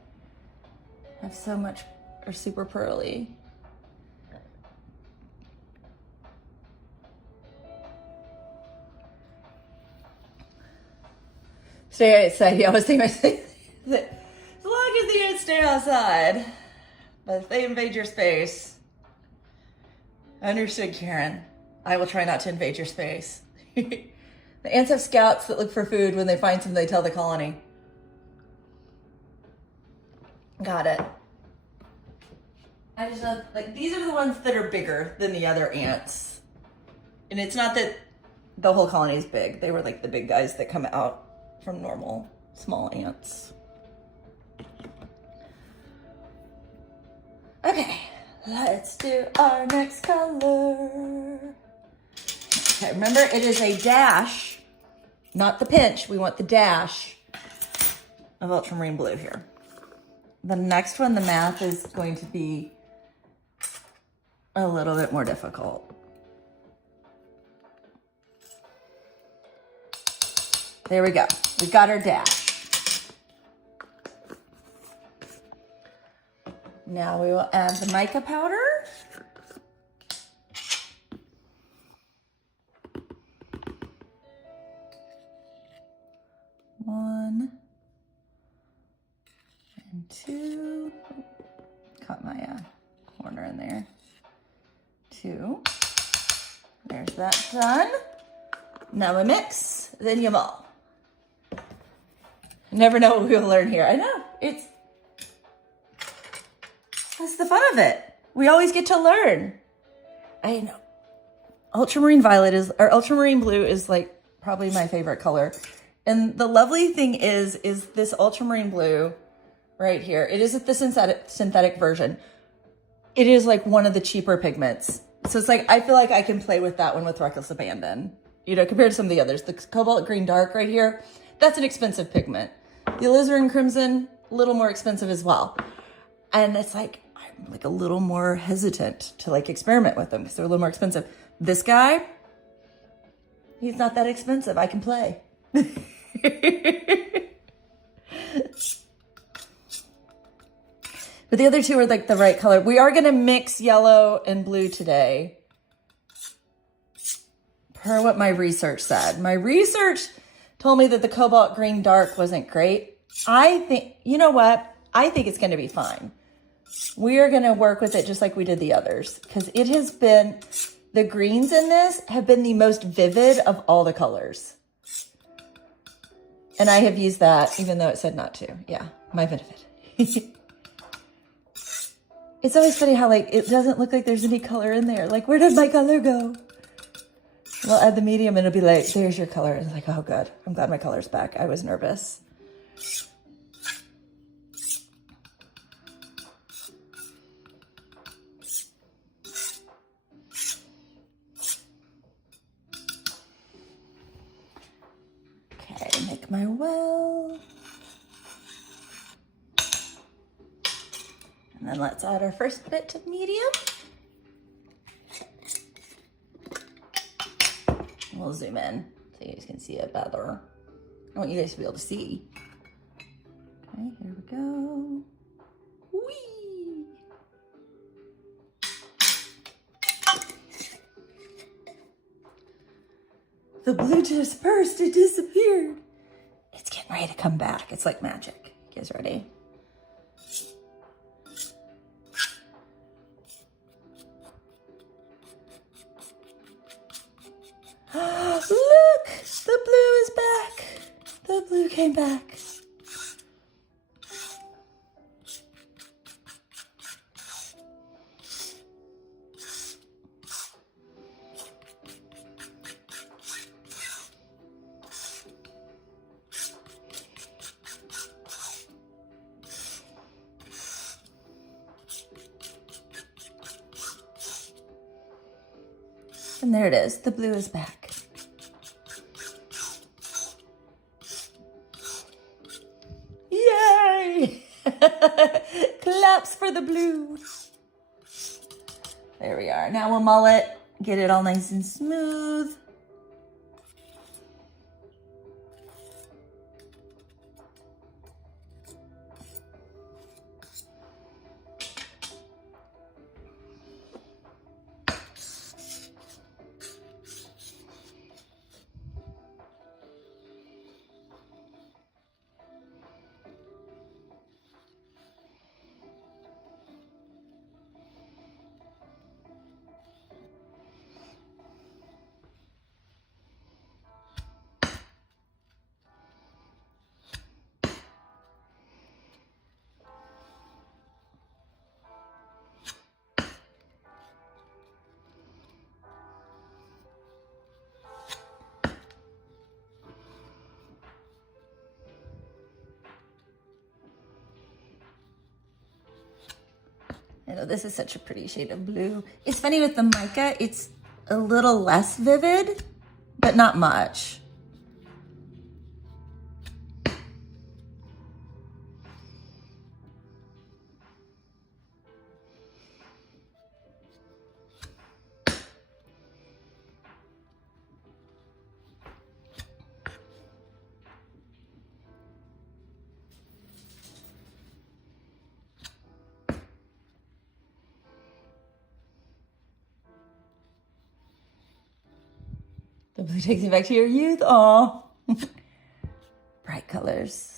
have so much, are super pearly. Stay outside. I always think myself that as long as the ants stay outside, but if they invade your space, understood, Karen. I will try not to invade your space. The ants have scouts that look for food. When they find some, they tell the colony. Got it. I just love, like, these are the ones that are bigger than the other ants. And it's not that the whole colony is big. They were like the big guys that come out from normal small ants. Okay, let's do our next color. Okay, remember it is a dash, not the pinch. We want the dash of ultramarine blue here. The next one, the math is going to be a little bit more difficult. There we go. We've got our dash. Now we will add the mica powder. One and two. Caught my corner in there. 2. There's that done. Now we mix, then you mull. Never know what we'll learn here. I know, that's the fun of it. We always get to learn. I know. Ultramarine violet is, or ultramarine blue is like probably my favorite color. And the lovely thing is this ultramarine blue right here. It is the synthetic version. It is like one of the cheaper pigments. So it's like, I feel like I can play with that one with reckless abandon, you know, compared to some of the others. The cobalt green dark right here, that's an expensive pigment. The alizarin crimson, a little more expensive as well. And it's like, I'm like a little more hesitant to like experiment with them because they're a little more expensive. This guy, he's not that expensive. I can play. But the other two are like the right color. We are going to mix yellow and blue today, per what my research said. My research told me that the cobalt green dark wasn't great. I think, you know what? I think it's going to be fine. We are going to work with it just like we did the others, because it has been, the greens in this have been the most vivid of all the colors. And I have used that even though it said not to. Yeah, my benefit. It's always funny how like it doesn't look like there's any color in there. Like, where did my color go? We'll add the medium and it'll be like, there's your color. It's like, oh good, I'm glad my color's back. I was nervous. Okay, make my well. And then let's add our first bit of medium. We'll zoom in so you guys can see it better. I want you guys to be able to see. Okay, here we go. Whee! The blue dispersed, it disappeared. It's getting ready to come back. It's like magic. You guys ready? Look, the blue is back. The blue came back. And there it is. The blue is back. Yay! Claps for the blue. There we are. Now we'll mull it, get it all nice and smooth. I know this is such a pretty shade of blue. It's funny with the mica, it's a little less vivid, but not much. The blue takes me back to your youth. Aw. Bright colors.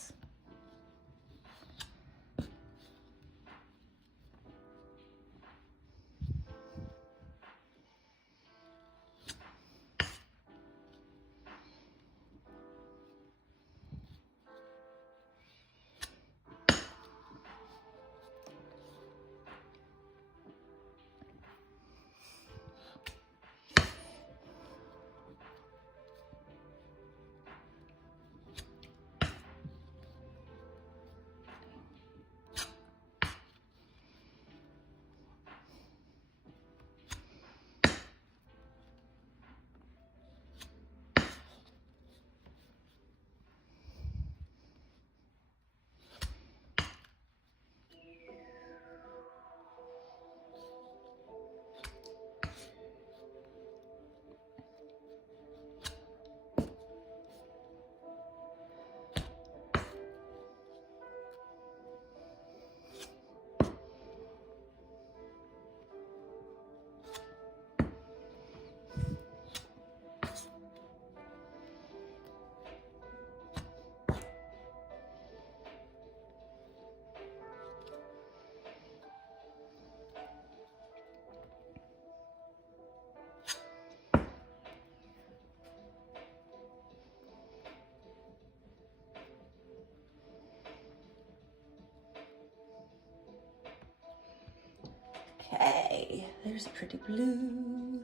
there's a pretty blue.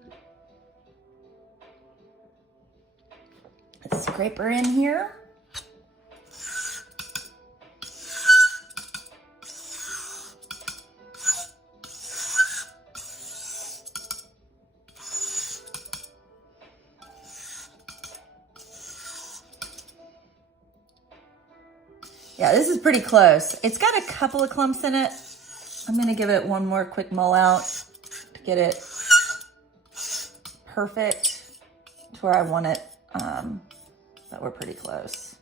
Let's scrape her in here. Yeah, this is pretty close. It's got a couple of clumps in it. I'm gonna give it one more quick mull out to get it perfect to where I want it, but we're pretty close.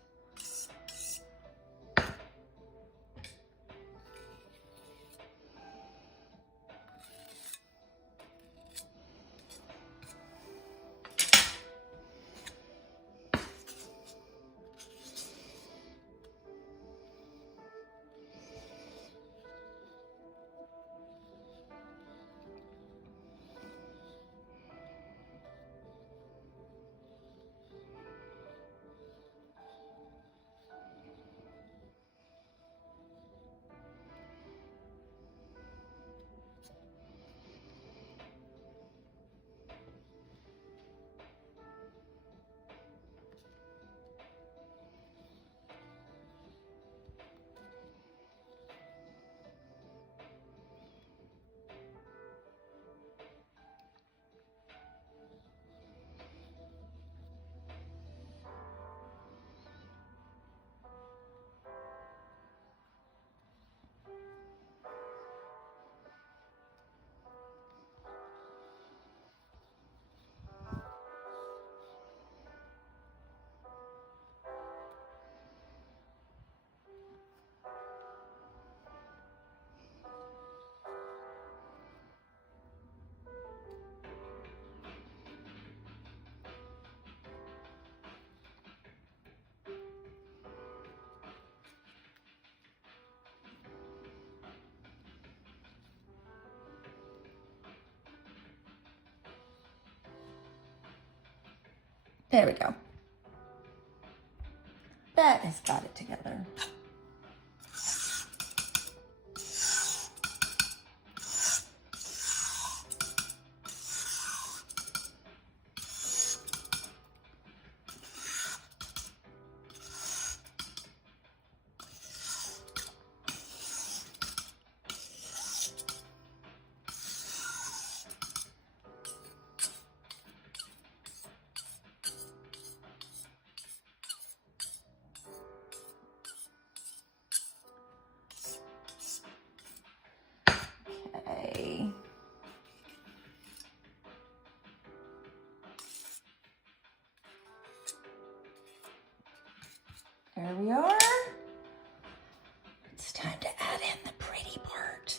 There we go. That has got it together. Okay. There we are. It's time to add in the pretty part.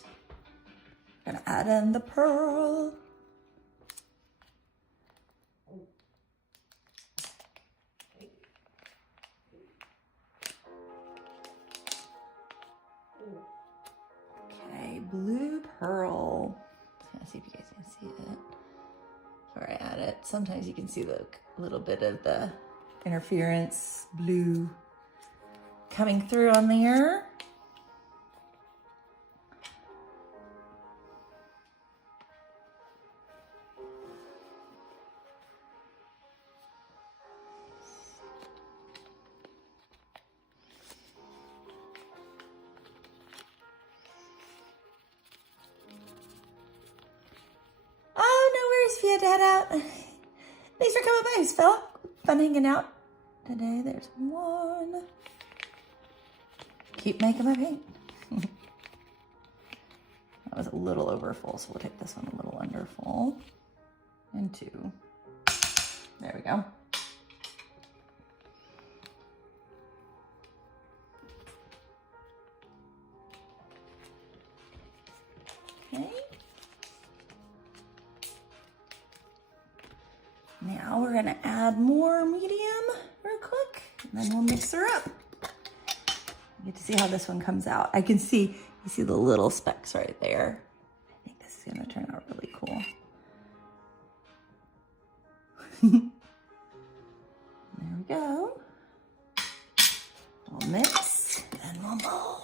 I'm gonna add in the pearl. Okay, blue pearl. Let's see if you guys can see it. Before I add it, sometimes you can see the little bit of the interference blue coming through on there. Oh, no worries if you had to head out. Thanks for coming by, Phil. Fun hanging out today. There's one. Keep making my paint. That was a little over full, so we'll take this one a little under full. And two. There we go. Okay. Now we're gonna add more medium real quick, and then we'll mix her up. You get to see how this one comes out. I can see, you see the little specks right there. I think this is gonna turn out really cool. There we go. We'll mix and we'll mull.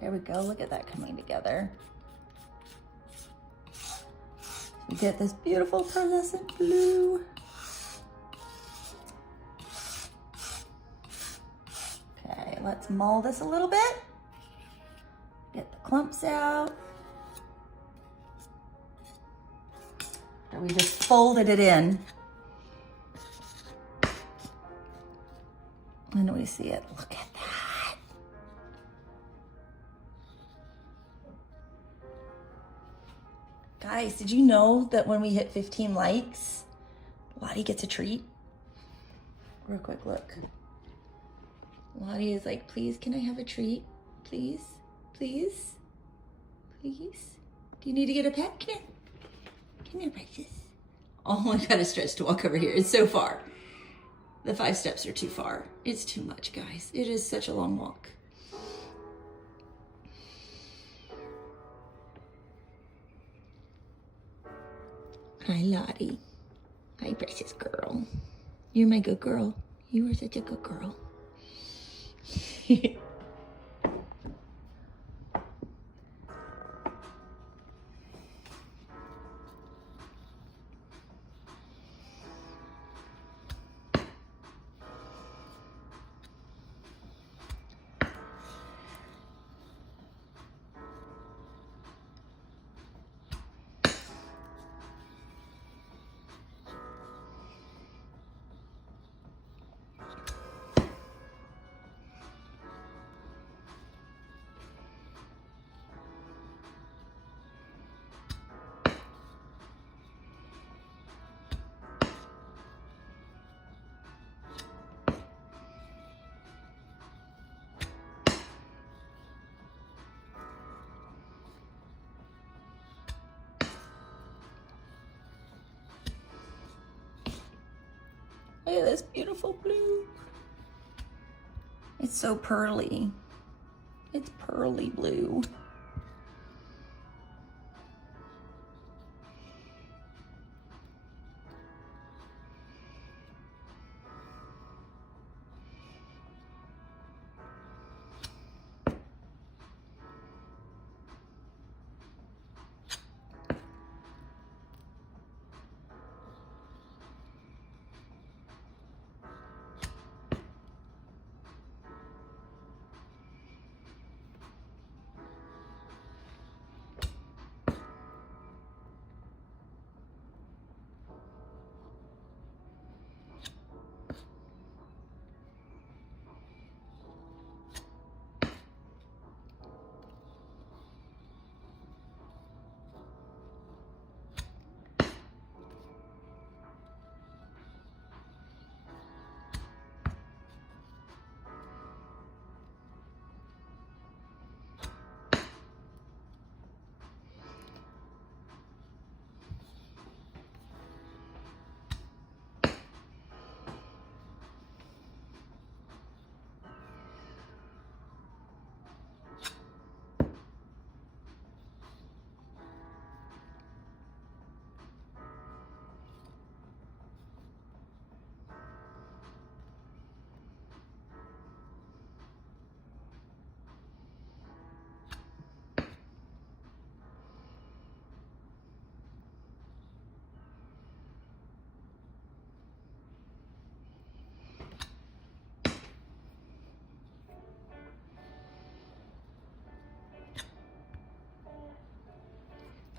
There we go, look at that coming together. We get this beautiful pearlescent blue. Okay, let's mull this a little bit. Get the clumps out. And we just folded it in. And we see it, look at that. Guys, did you know that when we hit 15 likes, Lottie gets a treat? Real quick look. Lottie is like, please, can I have a treat? Please, please, please. Do you need to get a pet? Come here. Come here, Precious. Oh, I've got to stretch to walk over here. It's so far. The 5 steps are too far. It's too much, guys. It is such a long walk. Hi, Lottie. Hi, precious girl. You're my good girl. You are such a good girl. Look at this beautiful blue. It's so pearly. It's pearly blue.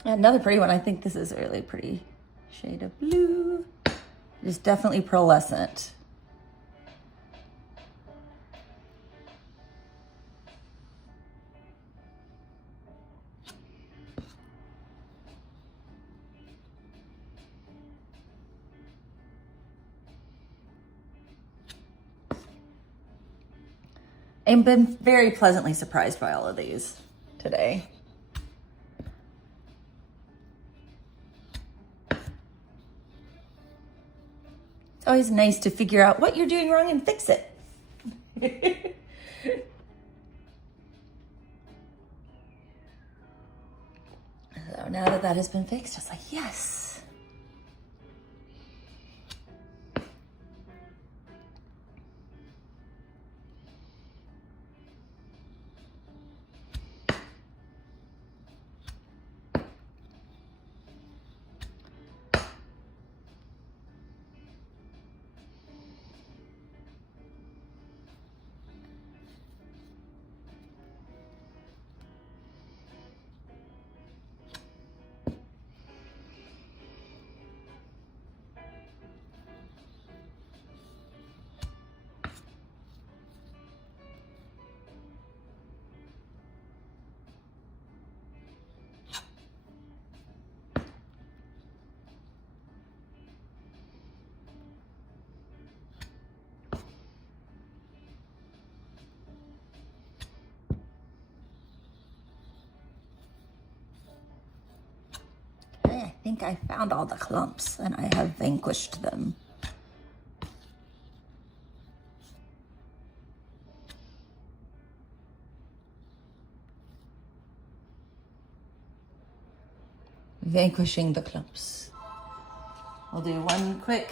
Another pretty one. I think this is a really pretty shade of blue. It's definitely pearlescent. I've been very pleasantly surprised by all of these today. It's always nice to figure out what you're doing wrong and fix it. So now that that has been fixed, just like, yes. think I found all the clumps and I have vanquished them. Vanquishing the clumps. We'll do one quick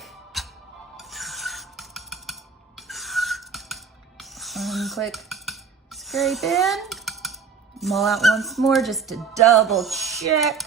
scrape in. Mull out once more just to double check.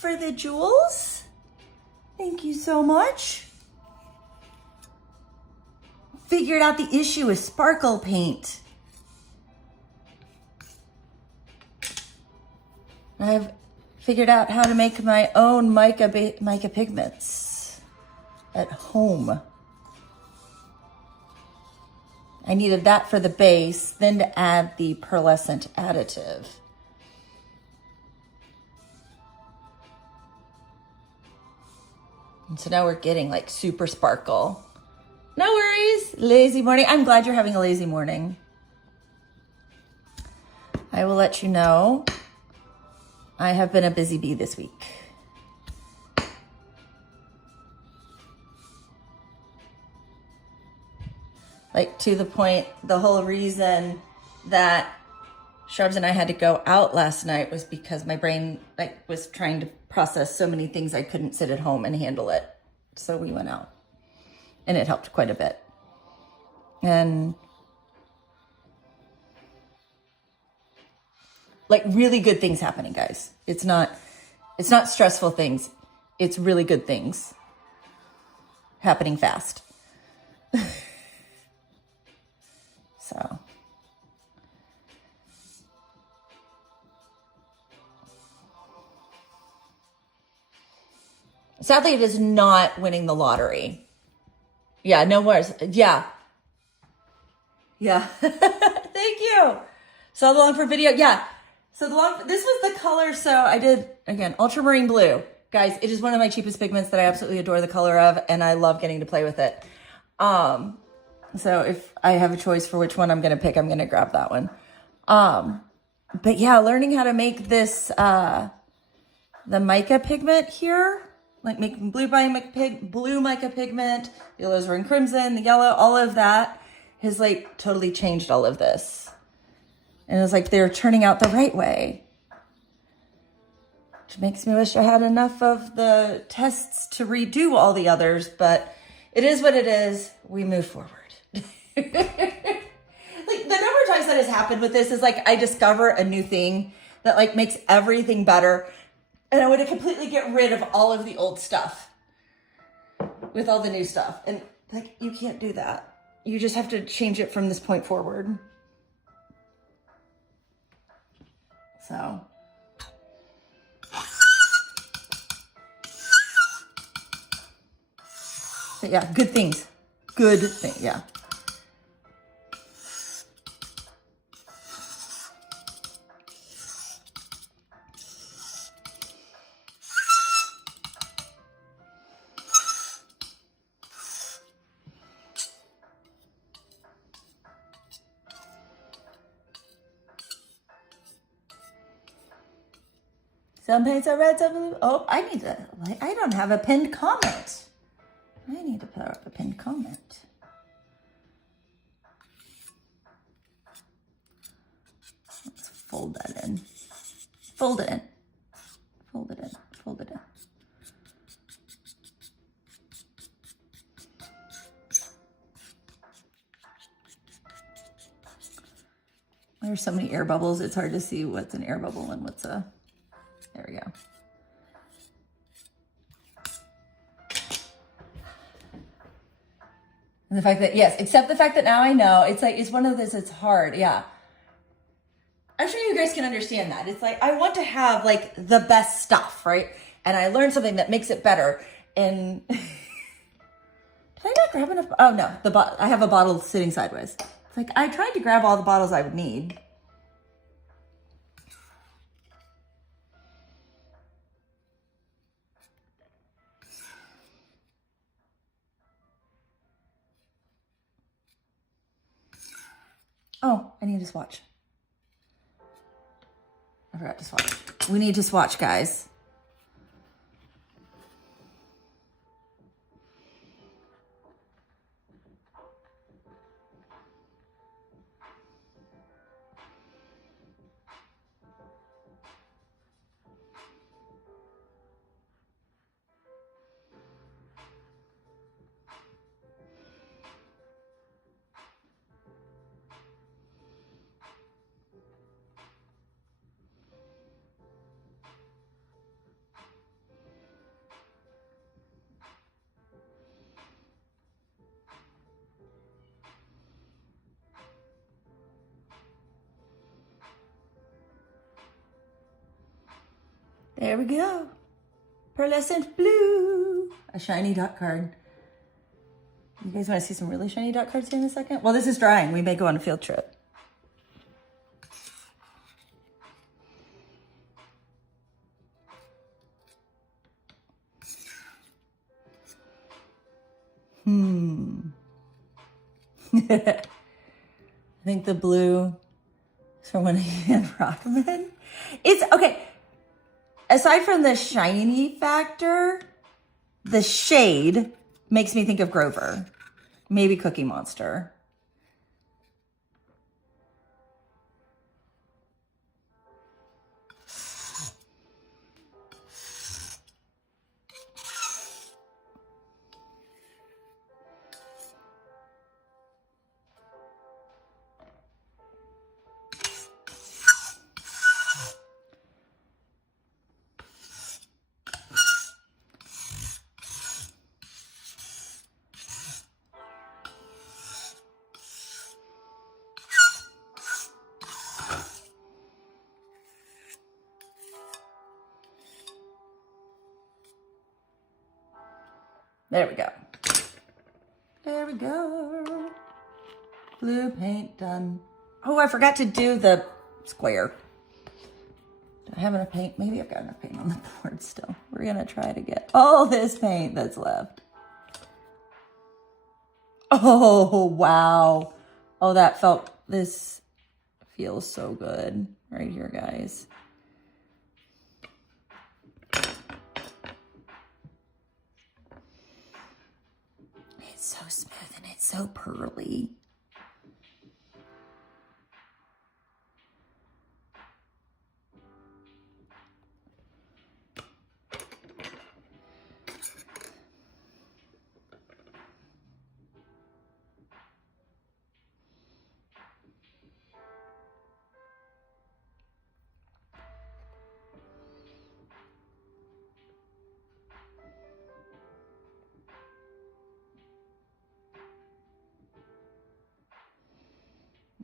For the jewels. Thank you so much. Figured out the issue with sparkle paint. I've figured out how to make my own mica pigments at home. I needed that for the base, then to add the pearlescent additive. And so now we're getting like super sparkle. No worries, lazy morning. I'm glad you're having a lazy morning. I will let you know. I have been a busy bee this week. Like to the point, the whole reason that Shrubs and I had to go out last night was because my brain was trying to process so many things I couldn't sit at home and handle it. So we went out and it helped quite a bit. And like really good things happening, guys. It's not stressful things. It's really good things happening fast. So. Sadly, it is not winning the lottery. Yeah, no worries. Yeah. Thank you. So the long for video. Yeah. So this was the color. So I did, again, ultramarine blue. Guys, it is one of my cheapest pigments that I absolutely adore the color of, and I love getting to play with it. So if I have a choice for which one I'm going to pick, I'm going to grab that one. But yeah, learning how to make this, the mica pigment here. Like making blue mica pigment, the alizarin crimson, the yellow, all of that has like totally changed all of this. And it's like they're turning out the right way. Which makes me wish I had enough of the tests to redo all the others, but it is what it is. We move forward. Like the number of times that has happened with this is like I discover a new thing that like makes everything better. And I want to completely get rid of all of the old stuff with all the new stuff. And like, you can't do that. You just have to change it from this point forward. So. But yeah, good things. Good thing, yeah. Some paints are red, some blue. Oh, I don't have a pinned comment. I need to put up a pinned comment. Let's fold that in. Fold it in. Fold it in. Fold it in. There's so many air bubbles, it's hard to see what's an air bubble and what's a... There we go. And the fact that, yes, except the fact that now I know, it's like, it's one of those, it's hard, yeah. I'm sure you guys can understand that. It's like, I want to have like the best stuff, right? And I learned something that makes it better. And Did I not grab enough? Oh no, I have a bottle sitting sideways. It's like I tried to grab all the bottles I would need. Oh, I need to swatch. I forgot to swatch. We need to swatch, guys. There we go. Pearlescent blue. A shiny dot card. You guys want to see some really shiny dot cards here in a second? Well, this is drying. We may go on a field trip. I think the blue is from one of Ian Brockman. It's okay. Aside from the shiny factor, the shade makes me think of Grover. Maybe Cookie Monster. There we go. There we go. Blue paint done. Oh, I forgot to do the square. Do I have enough paint? Maybe I've got enough paint on the board still. We're gonna try to get all this paint that's left. Oh, wow. Oh, this feels so good right here, guys. It's so smooth and it's so pearly.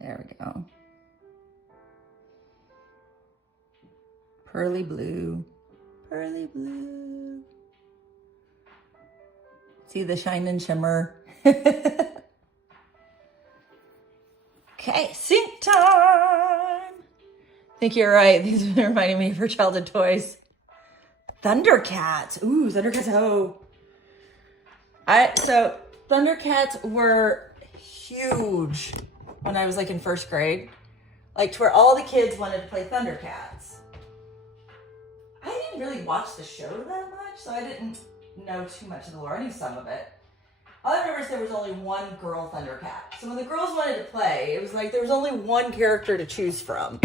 There we go. Pearly blue. Pearly blue. See the shine and shimmer. Okay, sync time. I think you're right. These are reminding me of her childhood toys. Thundercats. Ooh, Thundercats. Oh. So Thundercats were huge when I was like in first grade, like to where all the kids wanted to play Thundercats. I didn't really watch the show that much, so I didn't know too much of the lore. I knew some of it. All I remember is there was only one girl Thundercat. So when the girls wanted to play, it was like there was only one character to choose from.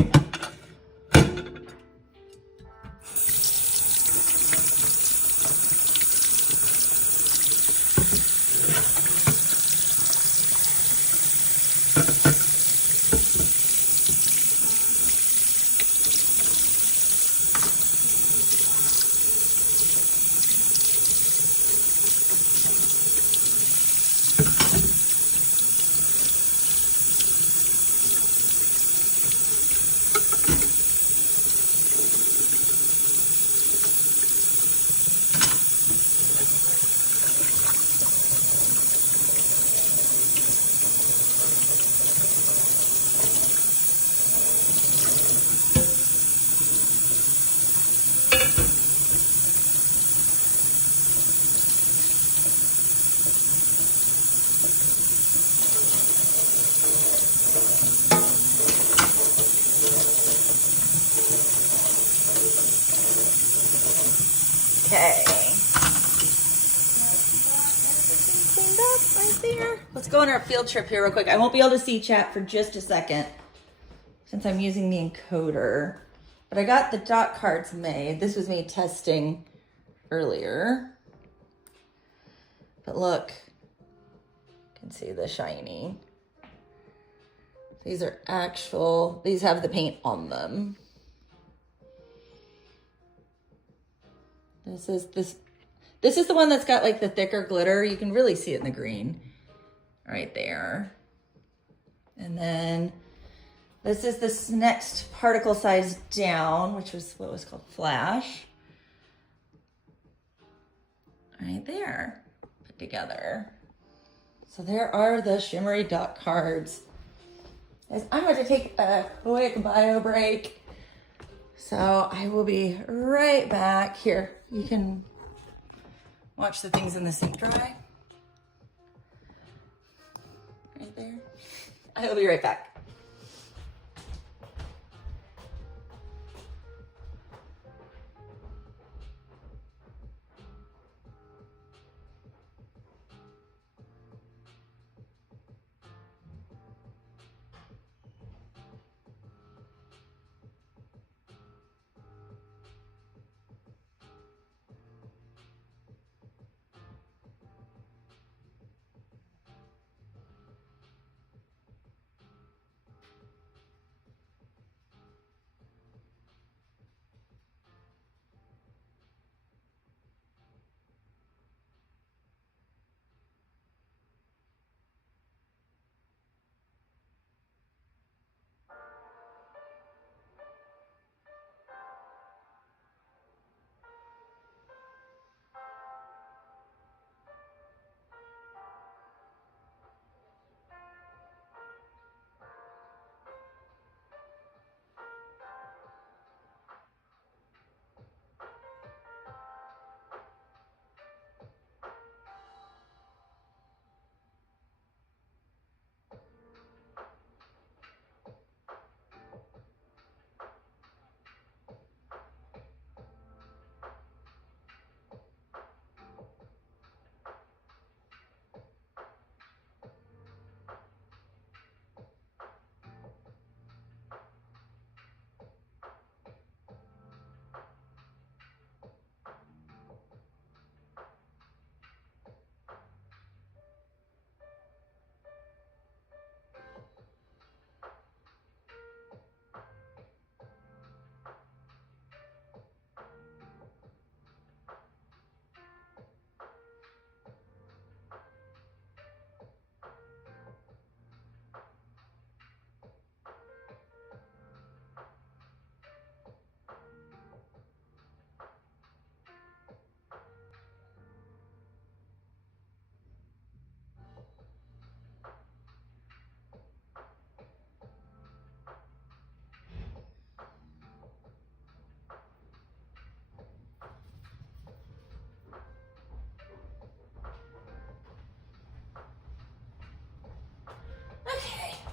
Okay. Cleaned up right there. Let's go on our field trip here real quick. I won't be able to see chat for just a second since I'm using the encoder. But I got the dot cards made. This was me testing earlier. But look, you can see the shiny. These are actual, these have the paint on them. This is the one that's got like the thicker glitter. You can really see it in the green right there. And then this is this next particle size down, which was what was called Flash. Right there, put together. So there are the shimmery dot cards. I'm going to take a quick bio break. So I will be right back. Here, you can watch the things in the sink dry. Right there. I will be right back.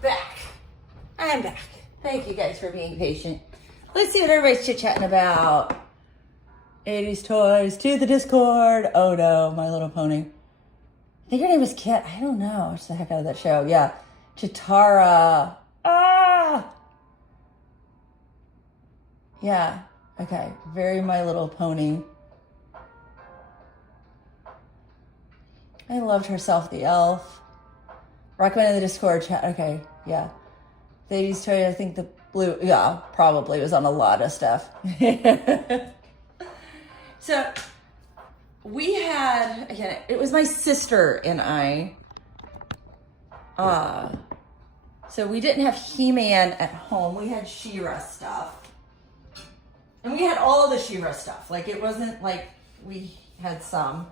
Back. I'm back. Thank you guys for being patient. Let's see what everybody's chit-chatting about. 80s toys to the Discord. Oh no, My Little Pony. I think her name was Kit. I don't know. Watch the heck out of that show. Yeah. Chitara. Ah! Yeah. Okay. Very My Little Pony. I loved Herself the Elf. Recommended the Discord chat. Okay, yeah. The 80s toy, I think the blue, yeah, probably was on a lot of stuff. So we had, again, it was my sister and I. So we didn't have He-Man at home. We had She-Ra stuff. And we had all the She-Ra stuff. Like, it wasn't like we had some.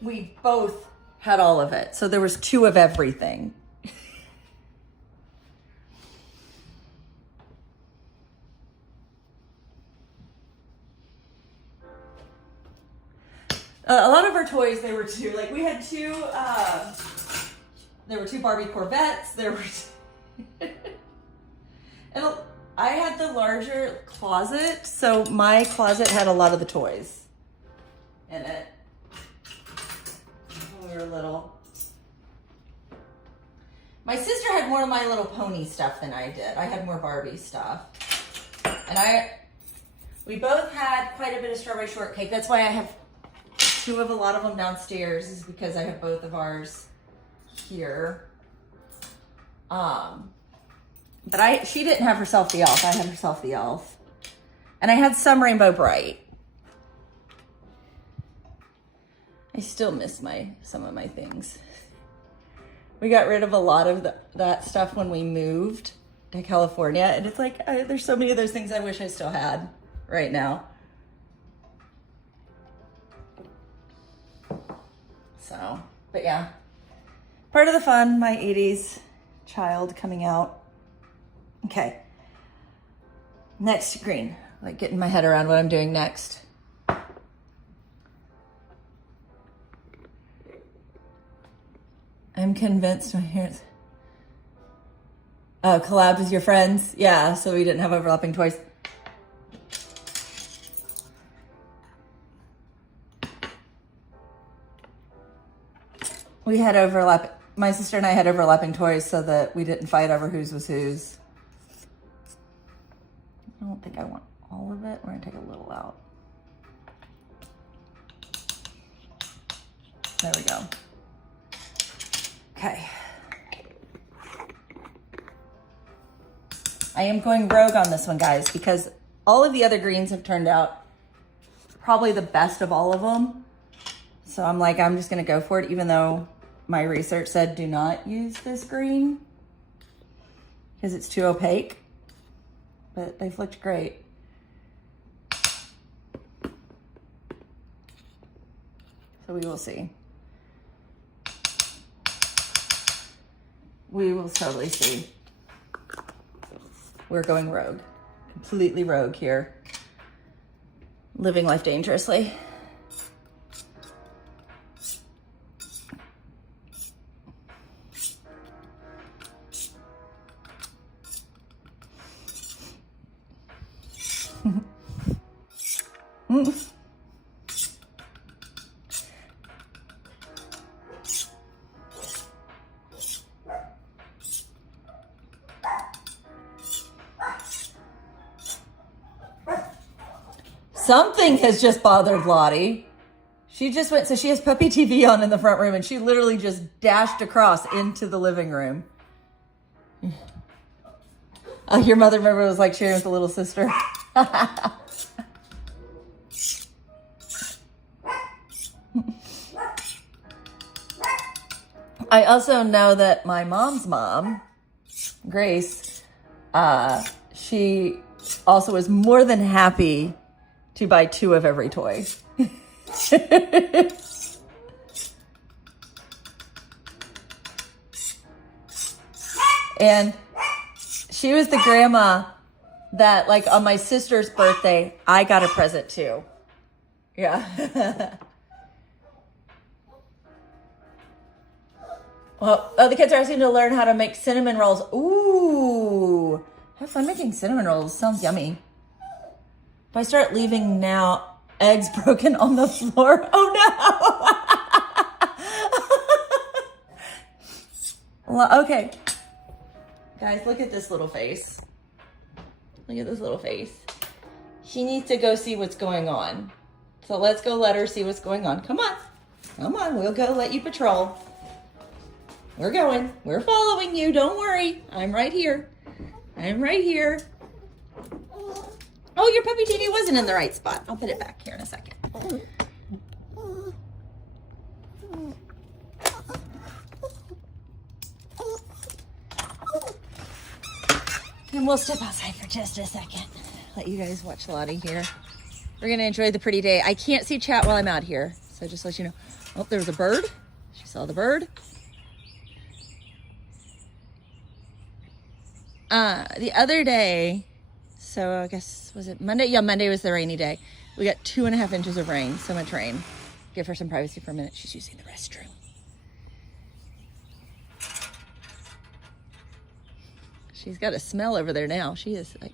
We both had all of it. So there was 2 of everything. A lot of our toys, they were 2. Like we had 2, there were 2 Barbie Corvettes. There were, and I had the larger closet, so my closet had a lot of the toys in it when we were little. My sister had more of My Little Pony stuff than I did. I had more Barbie stuff. And we both had quite a bit of strawberry shortcake. That's why I have two of a lot of them downstairs, is because I have both of ours here. But she didn't have herself the elf. I had herself the elf. And I had some Rainbow Bright. I still miss some of my things. We got rid of a lot of that stuff when we moved to California. And it's like, there's so many of those things I wish I still had right now. So, but yeah. Part of the fun, my 80s child coming out. Okay. Next green. Like getting my head around what I'm doing next. I'm convinced my parents. Oh, collabed with your friends? Yeah, so we didn't have overlapping toys. We had my sister and I had overlapping toys so that we didn't fight over whose was whose. I don't think I want all of it. We're gonna take a little out. There we go. Okay. I am going rogue on this one, guys, because all of the other greens have turned out probably the best of all of them. So I'm like, I'm just gonna go for it, even though my research said do not use this green because it's too opaque, but they've looked great. So we will see. We will totally see. We're going rogue, completely rogue here. Living life dangerously. Something has just bothered Lottie. She just went, so she has puppy TV on in the front room and she literally just dashed across into the living room. Oh, your mother, remember, was like sharing with the little sister. I also know that my mom's mom, Grace, she also was more than happy to buy 2 of every toy. And she was the grandma that, like, on my sister's birthday, I got a present too. Yeah. Well, the kids are asking to learn how to make cinnamon rolls. Ooh, have fun making cinnamon rolls. Sounds yummy. If I start leaving now, eggs broken on the floor. Oh no. Okay. Guys, look at this little face. Look at this little face. She needs to go see what's going on. So let's go let her see what's going on. Come on. Come on. We'll go let you patrol. We're going. We're following you. Don't worry. I'm right here. I'm right here. Oh, your puppy TV wasn't in the right spot. I'll put it back here in a second. And we'll step outside for just a second. Let you guys watch Lottie here. We're going to enjoy the pretty day. I can't see chat while I'm out here. So just let you know. Oh, there was a bird. She saw the bird. The other day, so I guess, was it Monday? Yeah, Monday was the rainy day. We got 2.5 inches of rain, so much rain. Give her some privacy for a minute. She's using the restroom. She's got a smell over there now. She is like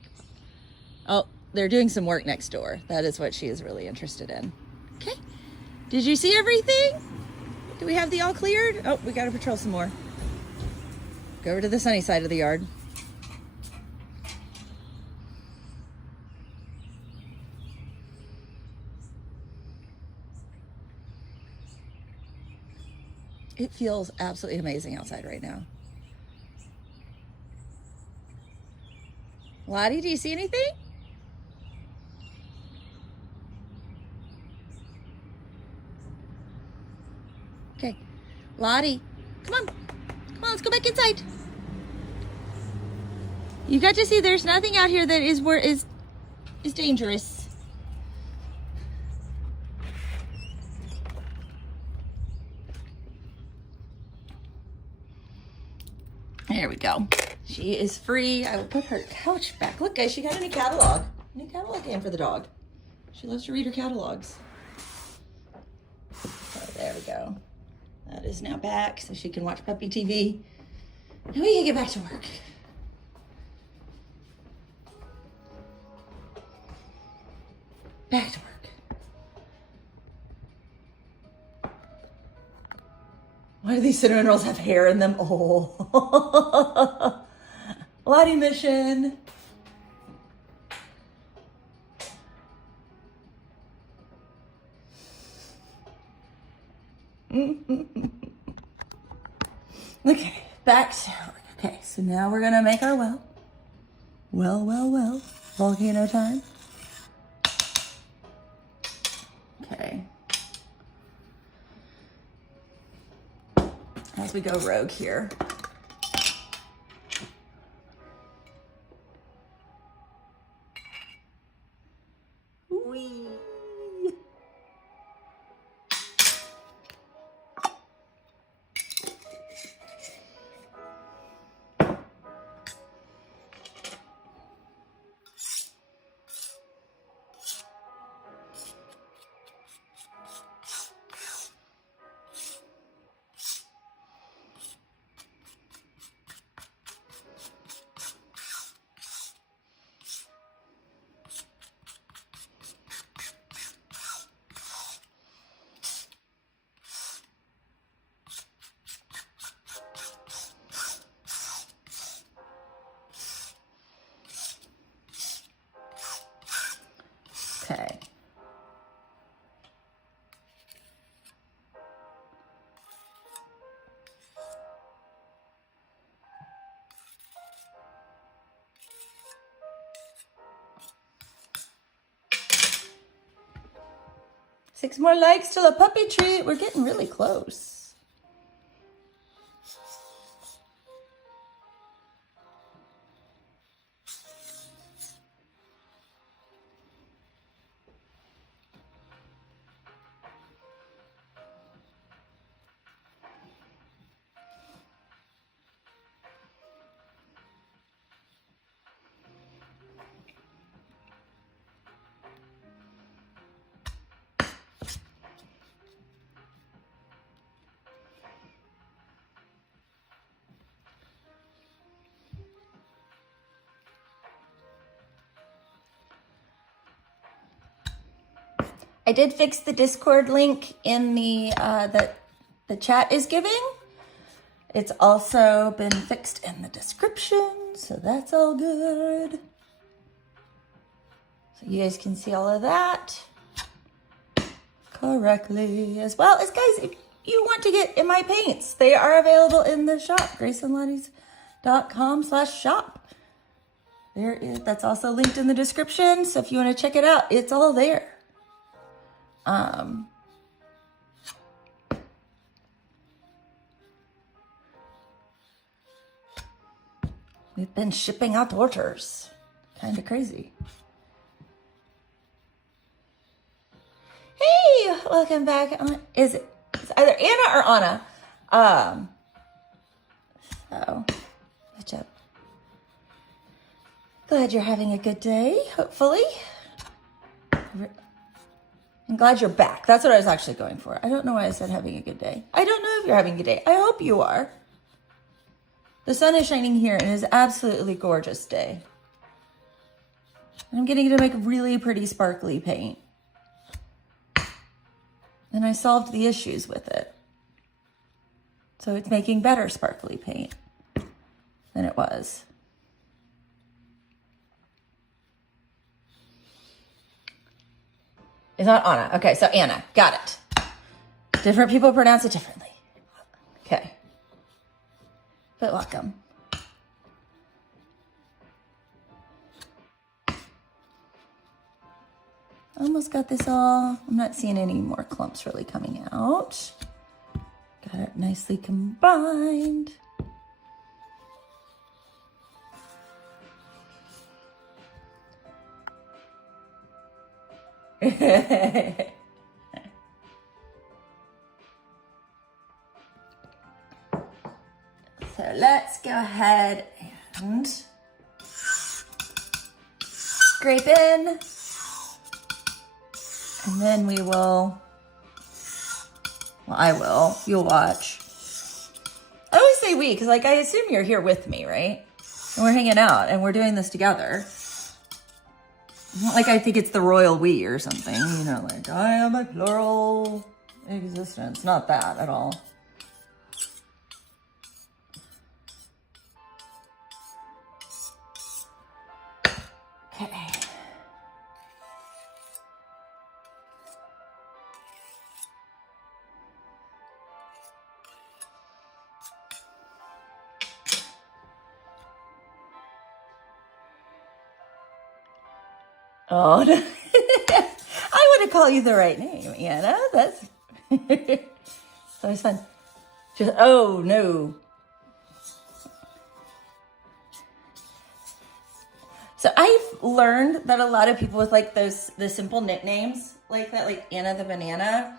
Oh, they're doing some work next door. That is what she is really interested in. Okay. Did you see everything? Do we have the all cleared? Oh, we got to patrol some more. Go over to the sunny side of the yard. It feels absolutely amazing outside right now. Lottie, do you see anything? Okay. Lottie, come on. Come on, let's go back inside. You got to see there's nothing out here that is dangerous. There we go. She is free. I will put her couch back. Look, guys, she got a new catalog. New catalog came for the dog. She loves to read her catalogs. Okay, there we go. That is now back so she can watch puppy TV. Now we can get back to work. Back to work. Why do these cinnamon rolls have hair in them? Oh. Lottie mission. Okay, back to work. Okay, so now we're gonna make our well. Well. Volcano time. Okay. As we go rogue here. Whee! Okay. Six more likes till a puppy treat. We're getting really close. I did fix the Discord link in the that the chat is giving. It's also been fixed in the description, so that's all good. So you guys can see all of that correctly, as well as, guys, if you want to get in my paints, they are available in the shop, graceandlotties.com/shop. That's also linked in the description, so if you want to check it out, it's all there. We've been shipping out orders. Kind of crazy. Hey, welcome back. It's either Anna or Anna. So, good job. Glad you're having a good day, hopefully. I'm glad you're back. That's what I was actually going for. I don't know why I said having a good day. I don't know if you're having a good day. I hope you are. The sun is shining here and it is an absolutely gorgeous day. And I'm getting to make really pretty sparkly paint. And I solved the issues with it. So it's making better sparkly paint than it was. It's not Anna. Okay, so Anna. Got it. Different people pronounce it differently. Okay. But welcome. Almost got this all. I'm not seeing any more clumps really coming out. Got it nicely combined. So let's go ahead and scrape in. And then we will, well, I will, you'll watch. I always say we, because like I assume you're here with me, right? And we're hanging out and we're doing this together. Not like I think it's the royal we or something, you know, like I am a plural existence. Not that at all. Okay. Oh, no. I want to call you the right name, Anna. That's always fun. Just, oh no. So I've learned that a lot of people with like the simple nicknames like that, like Anna the Banana,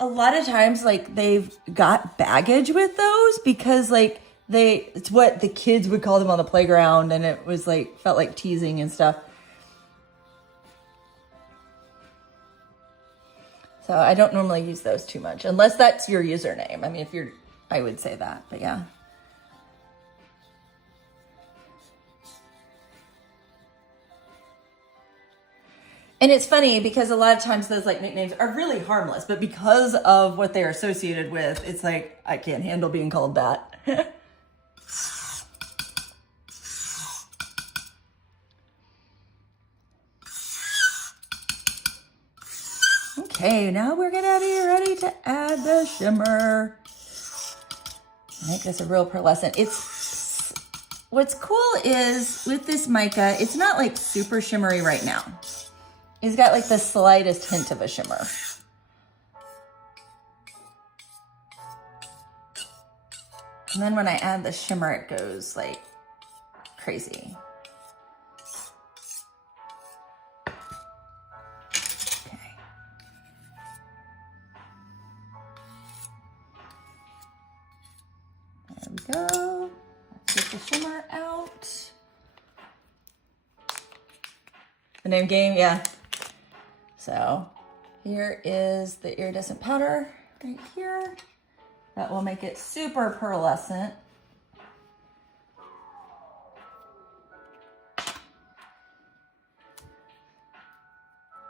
a lot of times like they've got baggage with those because like it's what the kids would call them on the playground, and it was like felt like teasing and stuff. So I don't normally use those too much unless that's your username. I mean, I would say that, but yeah. And it's funny because a lot of times those like nicknames are really harmless, but because of what they're associated with, it's like, I can't handle being called that. Okay, now we're gonna be ready to add the shimmer. Make this a real pearlescent. What's cool is with this mica, it's not like super shimmery right now. It's got like the slightest hint of a shimmer. And then when I add the shimmer, it goes like crazy. Okay. There we go. Let's get the shimmer out. The name game, yeah. So here is the iridescent powder right here. That will make it super pearlescent.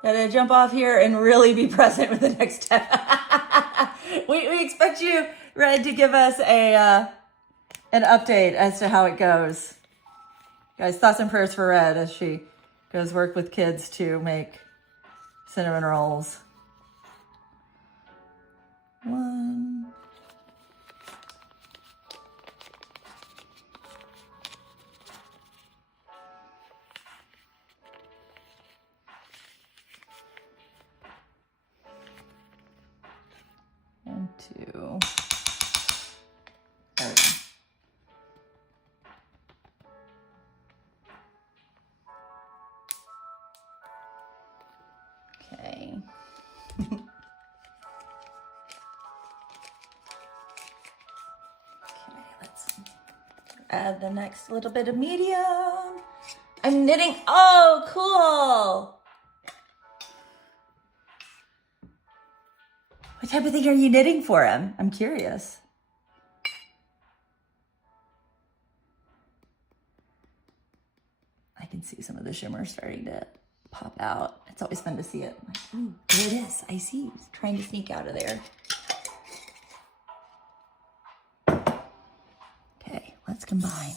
Gotta jump off here and really be present with the next step. we expect you, Red, to give us an update as to how it goes. Guys, thoughts and prayers for Red as she goes work with kids to make cinnamon rolls. 1. And 2. There we go. Okay. Okay, let's add the next little bit of medium. I'm knitting. Oh, cool. What type of thing are you knitting for him? I'm curious. Like can see some of the shimmer starting to pop out. It's always fun to see it. I'm like, ooh, there it is. I see. It's trying to sneak out of there. Okay, let's combine.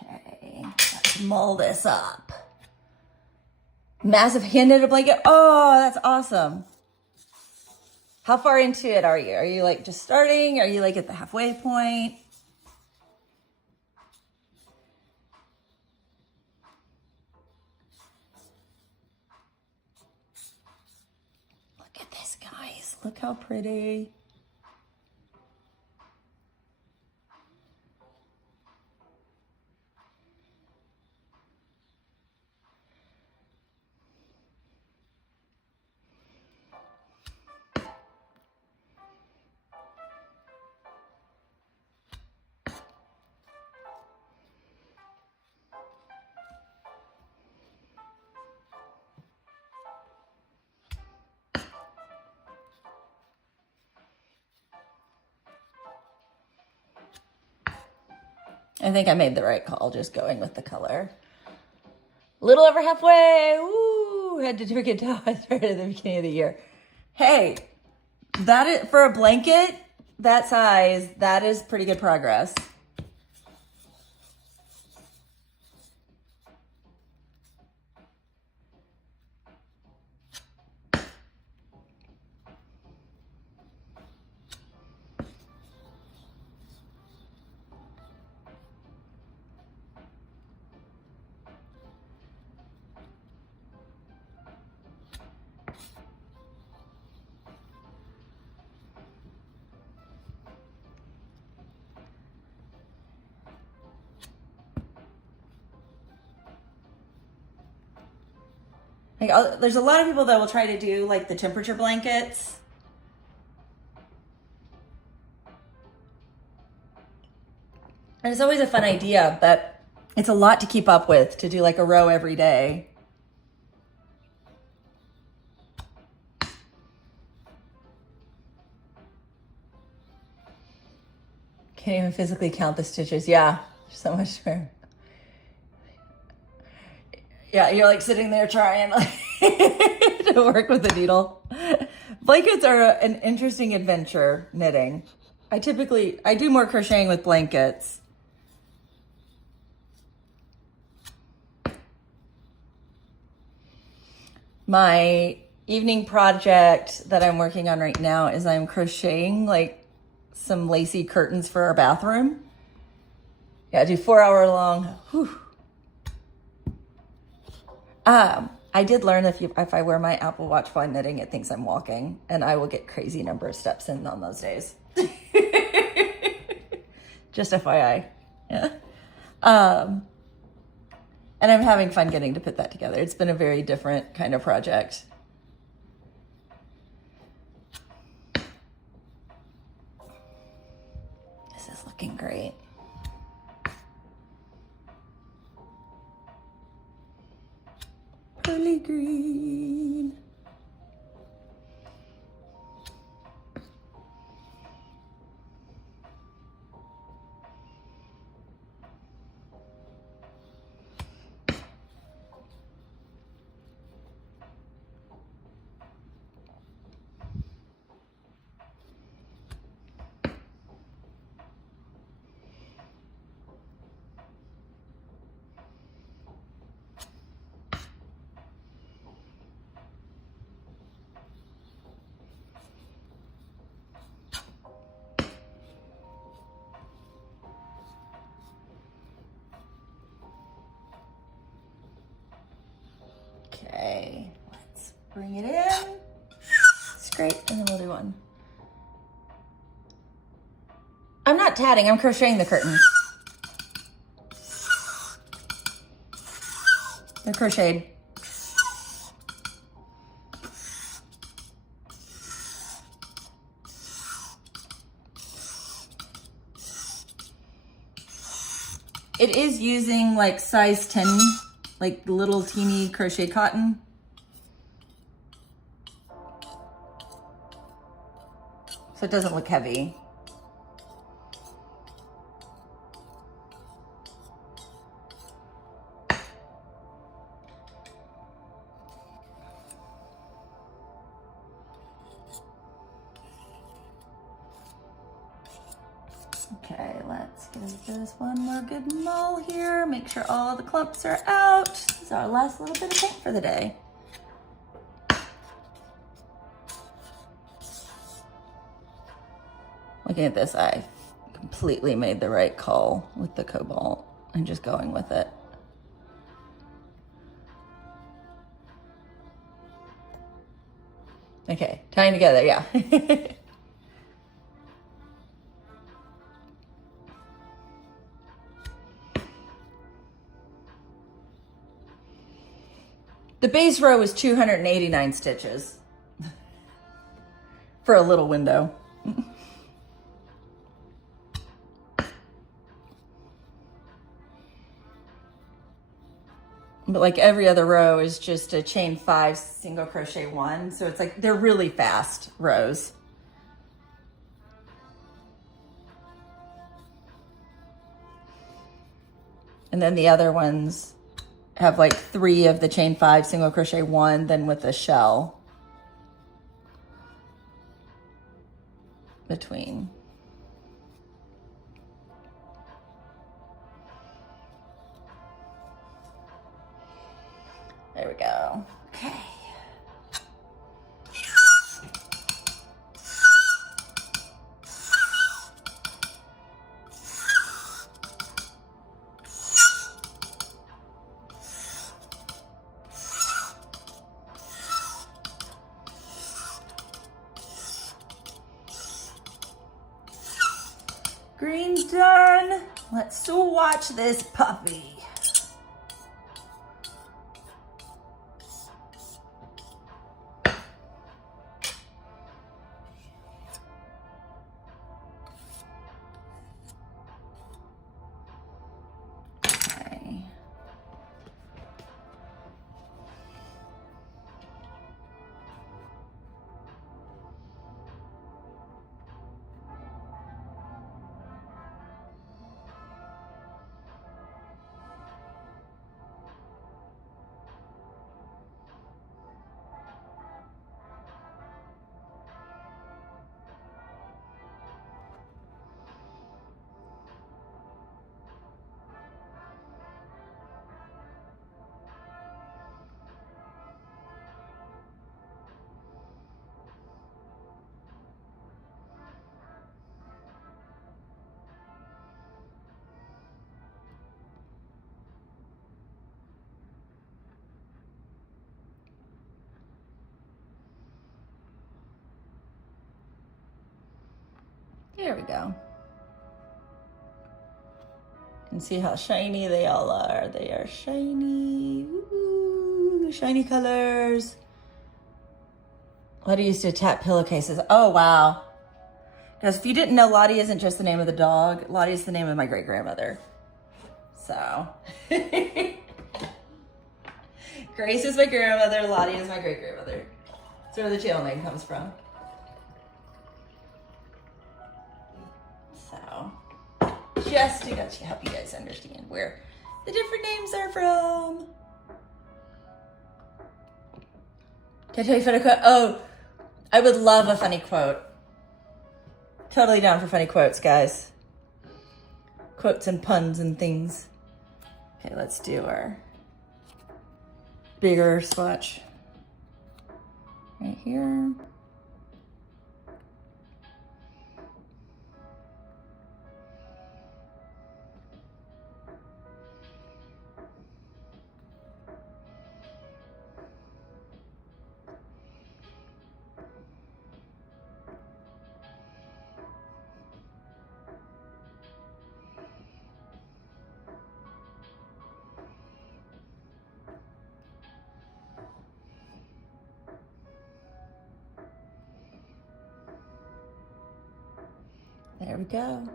Okay, let's mull this up. Massive hand-knitted blanket. Oh, that's awesome. How far into it are you? Are you like just starting? Are you like at the halfway point? Look at this, guys. Look how pretty. I think I made the right call just going with the color. A little over halfway. Woo! Had to do a good job. I started at the beginning of the year. Hey, that is for a blanket that size. That is pretty good progress. Like, there's a lot of people that will try to do like the temperature blankets. And it's always a fun idea, but it's a lot to keep up with to do like a row every day. Can't even physically count the stitches. Yeah, there's so much more. Yeah, you're like sitting there trying like to work with the needle. Blankets are an interesting adventure knitting. I do more crocheting with blankets. My evening project that I'm working on right now is I'm crocheting like some lacy curtains for our bathroom. Yeah, I do 4-hour long. Whew. I did learn if I wear my Apple Watch while knitting, it thinks I'm walking, and I will get crazy number of steps in on those days. Just FYI. Yeah. And I'm having fun getting to put that together. It's been a very different kind of project. This is looking great. Pearly green. bring it in, scrape, and then we'll do one. I'm not tatting, I'm crocheting the curtains. They're crocheted. It is using like size 10, like little teeny crochet cotton. So it doesn't look heavy. Okay, let's give this one more good mull here. Make sure all the clumps are out. This is our last little bit of paint for the day. Looking at this, I completely made the right call with the cobalt and just going with it. Okay, tying together, yeah. The base row is 289 stitches for a little window. But like every other row is just a chain 5 single crochet 1. So it's like, they're really fast rows. And then the other ones have like 3 of the chain 5 single crochet 1, then with a shell between. There we go. Okay. Green's done. Let's swatch this puppy. Okay. There we go. You can see how shiny they all are. They are shiny. Ooh, shiny colors. Lottie used to tap pillowcases. Oh, wow. Guys, if you didn't know, Lottie isn't just the name of the dog. Lottie is the name of my great-grandmother. So. Grace is my grandmother. Lottie is my great-grandmother. That's where the channel name comes from. So, just to help you guys understand where the different names are from. Can I tell you a funny quote? Oh, I would love a funny quote. Totally down for funny quotes, guys. Quotes and puns and things. Okay, let's do our bigger swatch right here. There we go.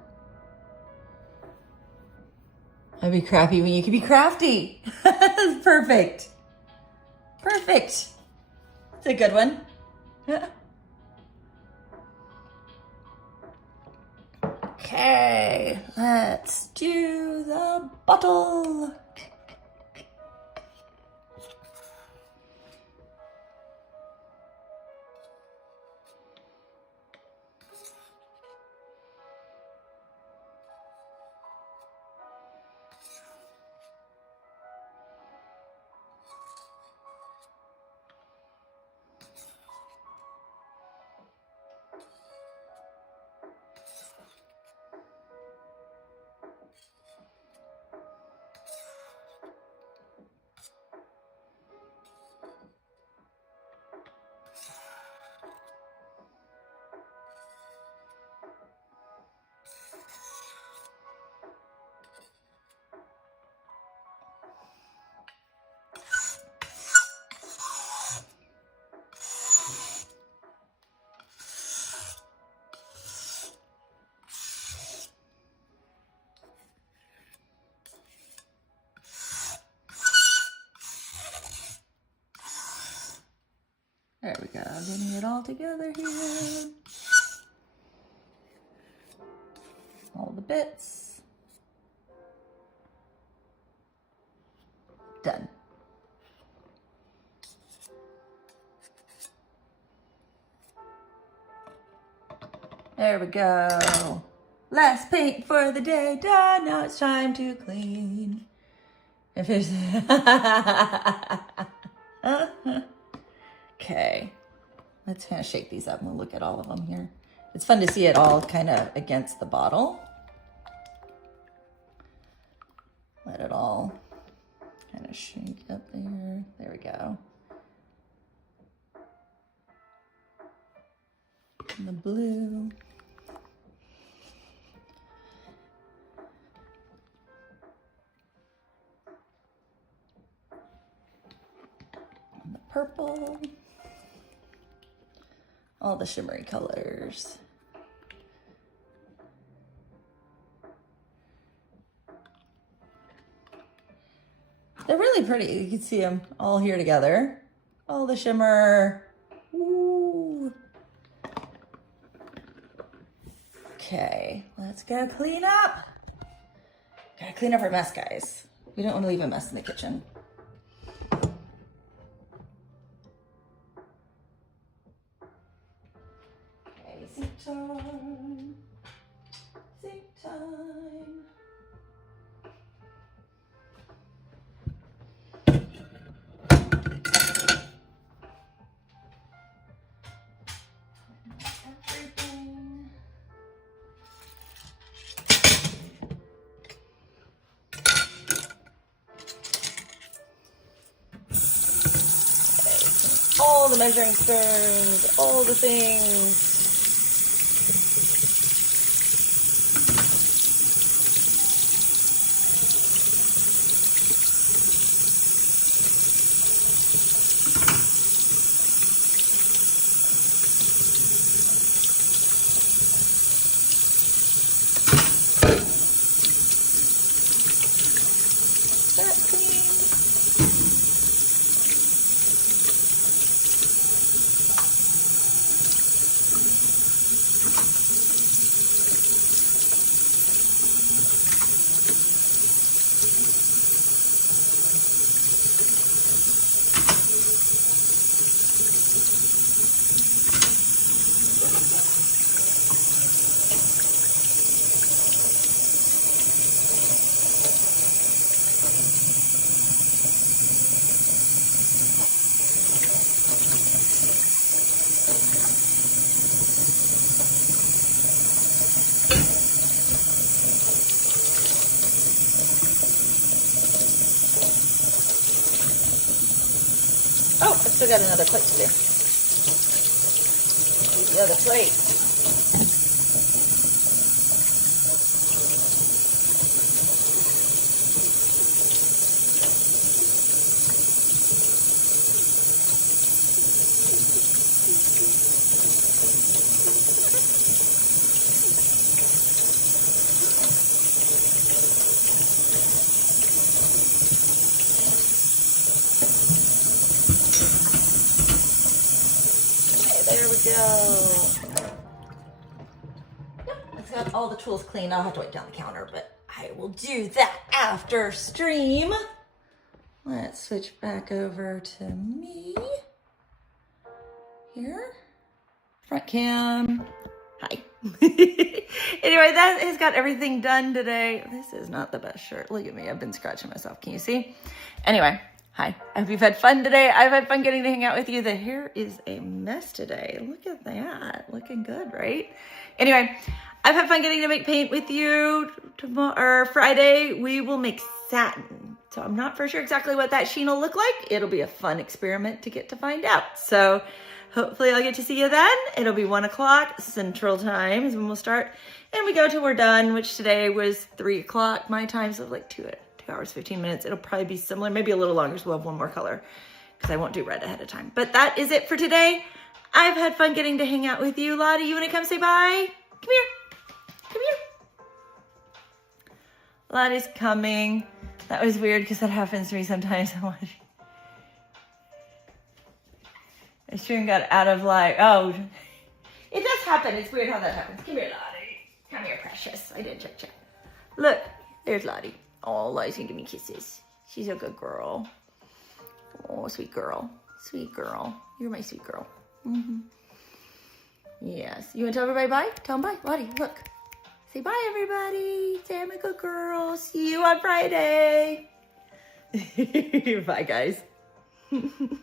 I'd be crafty when you can be crafty. Perfect. Perfect. It's a good one. Okay, let's do the bottle. There we go, getting it all together here. All the bits. Done. There we go. Last paint for the day done. Now it's time to clean. If there's okay, let's kind of shake these up and we'll look at all of them here. It's fun to see it all kind of against the bottle. Let it all kind of shake up there. There we go. And the blue. And the purple. All the shimmery colors. They're really pretty. You can see them all here together. All the shimmer. Ooh. Okay, let's go clean up. Gotta clean up our mess, guys. We don't want to leave a mess in the kitchen. Okay, sink time. Sink time. Everything. All the measuring spoons, all the things. That clean. Oh, I still got another plate to do. Need the other plate. go. Yep, it's got all the tools clean. I'll have to wipe down the counter, but I will do that after stream. Let's switch back over to me. Here. Front cam. Hi. Anyway, that has got everything done today. This is not the best shirt. Look at me. I've been scratching myself. Can you see? Anyway, hi. I hope you've had fun today. I've had fun getting to hang out with you. The hair is a mess today. Look at that. Looking good, right? Anyway, I've had fun getting to make paint with you. Tomorrow or Friday, we will make satin. So I'm not for sure exactly what that sheen will look like. It'll be a fun experiment to get to find out. So hopefully I'll get to see you then. It'll be 1 o'clock Central Time is when we'll start. And we go till we're done, which today was 3 o'clock my time. So like 2 hours, 15 minutes. It'll probably be similar, maybe a little longer. So we'll have one more color because I won't do red ahead of time. But that is it for today. I've had fun getting to hang out with you. Lottie, you want to come say bye? Come here. Come here. Lottie's coming. That was weird because that happens to me sometimes. The stream got out of like, oh, it does happen. It's weird how that happens. Come here, Lottie. Come here, precious. I didn't check. Look, there's Lottie. Oh, Lottie's gonna give me kisses. She's a good girl. Oh, sweet girl. Sweet girl. You're my sweet girl. Mm-hmm. Yes. You want to tell everybody bye? Tell them bye. Lottie, look. Say bye, everybody. Say I'm a good girl. See you on Friday. Bye, guys. And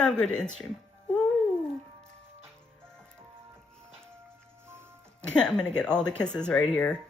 I'm going to end stream. Woo. I'm going to get all the kisses right here.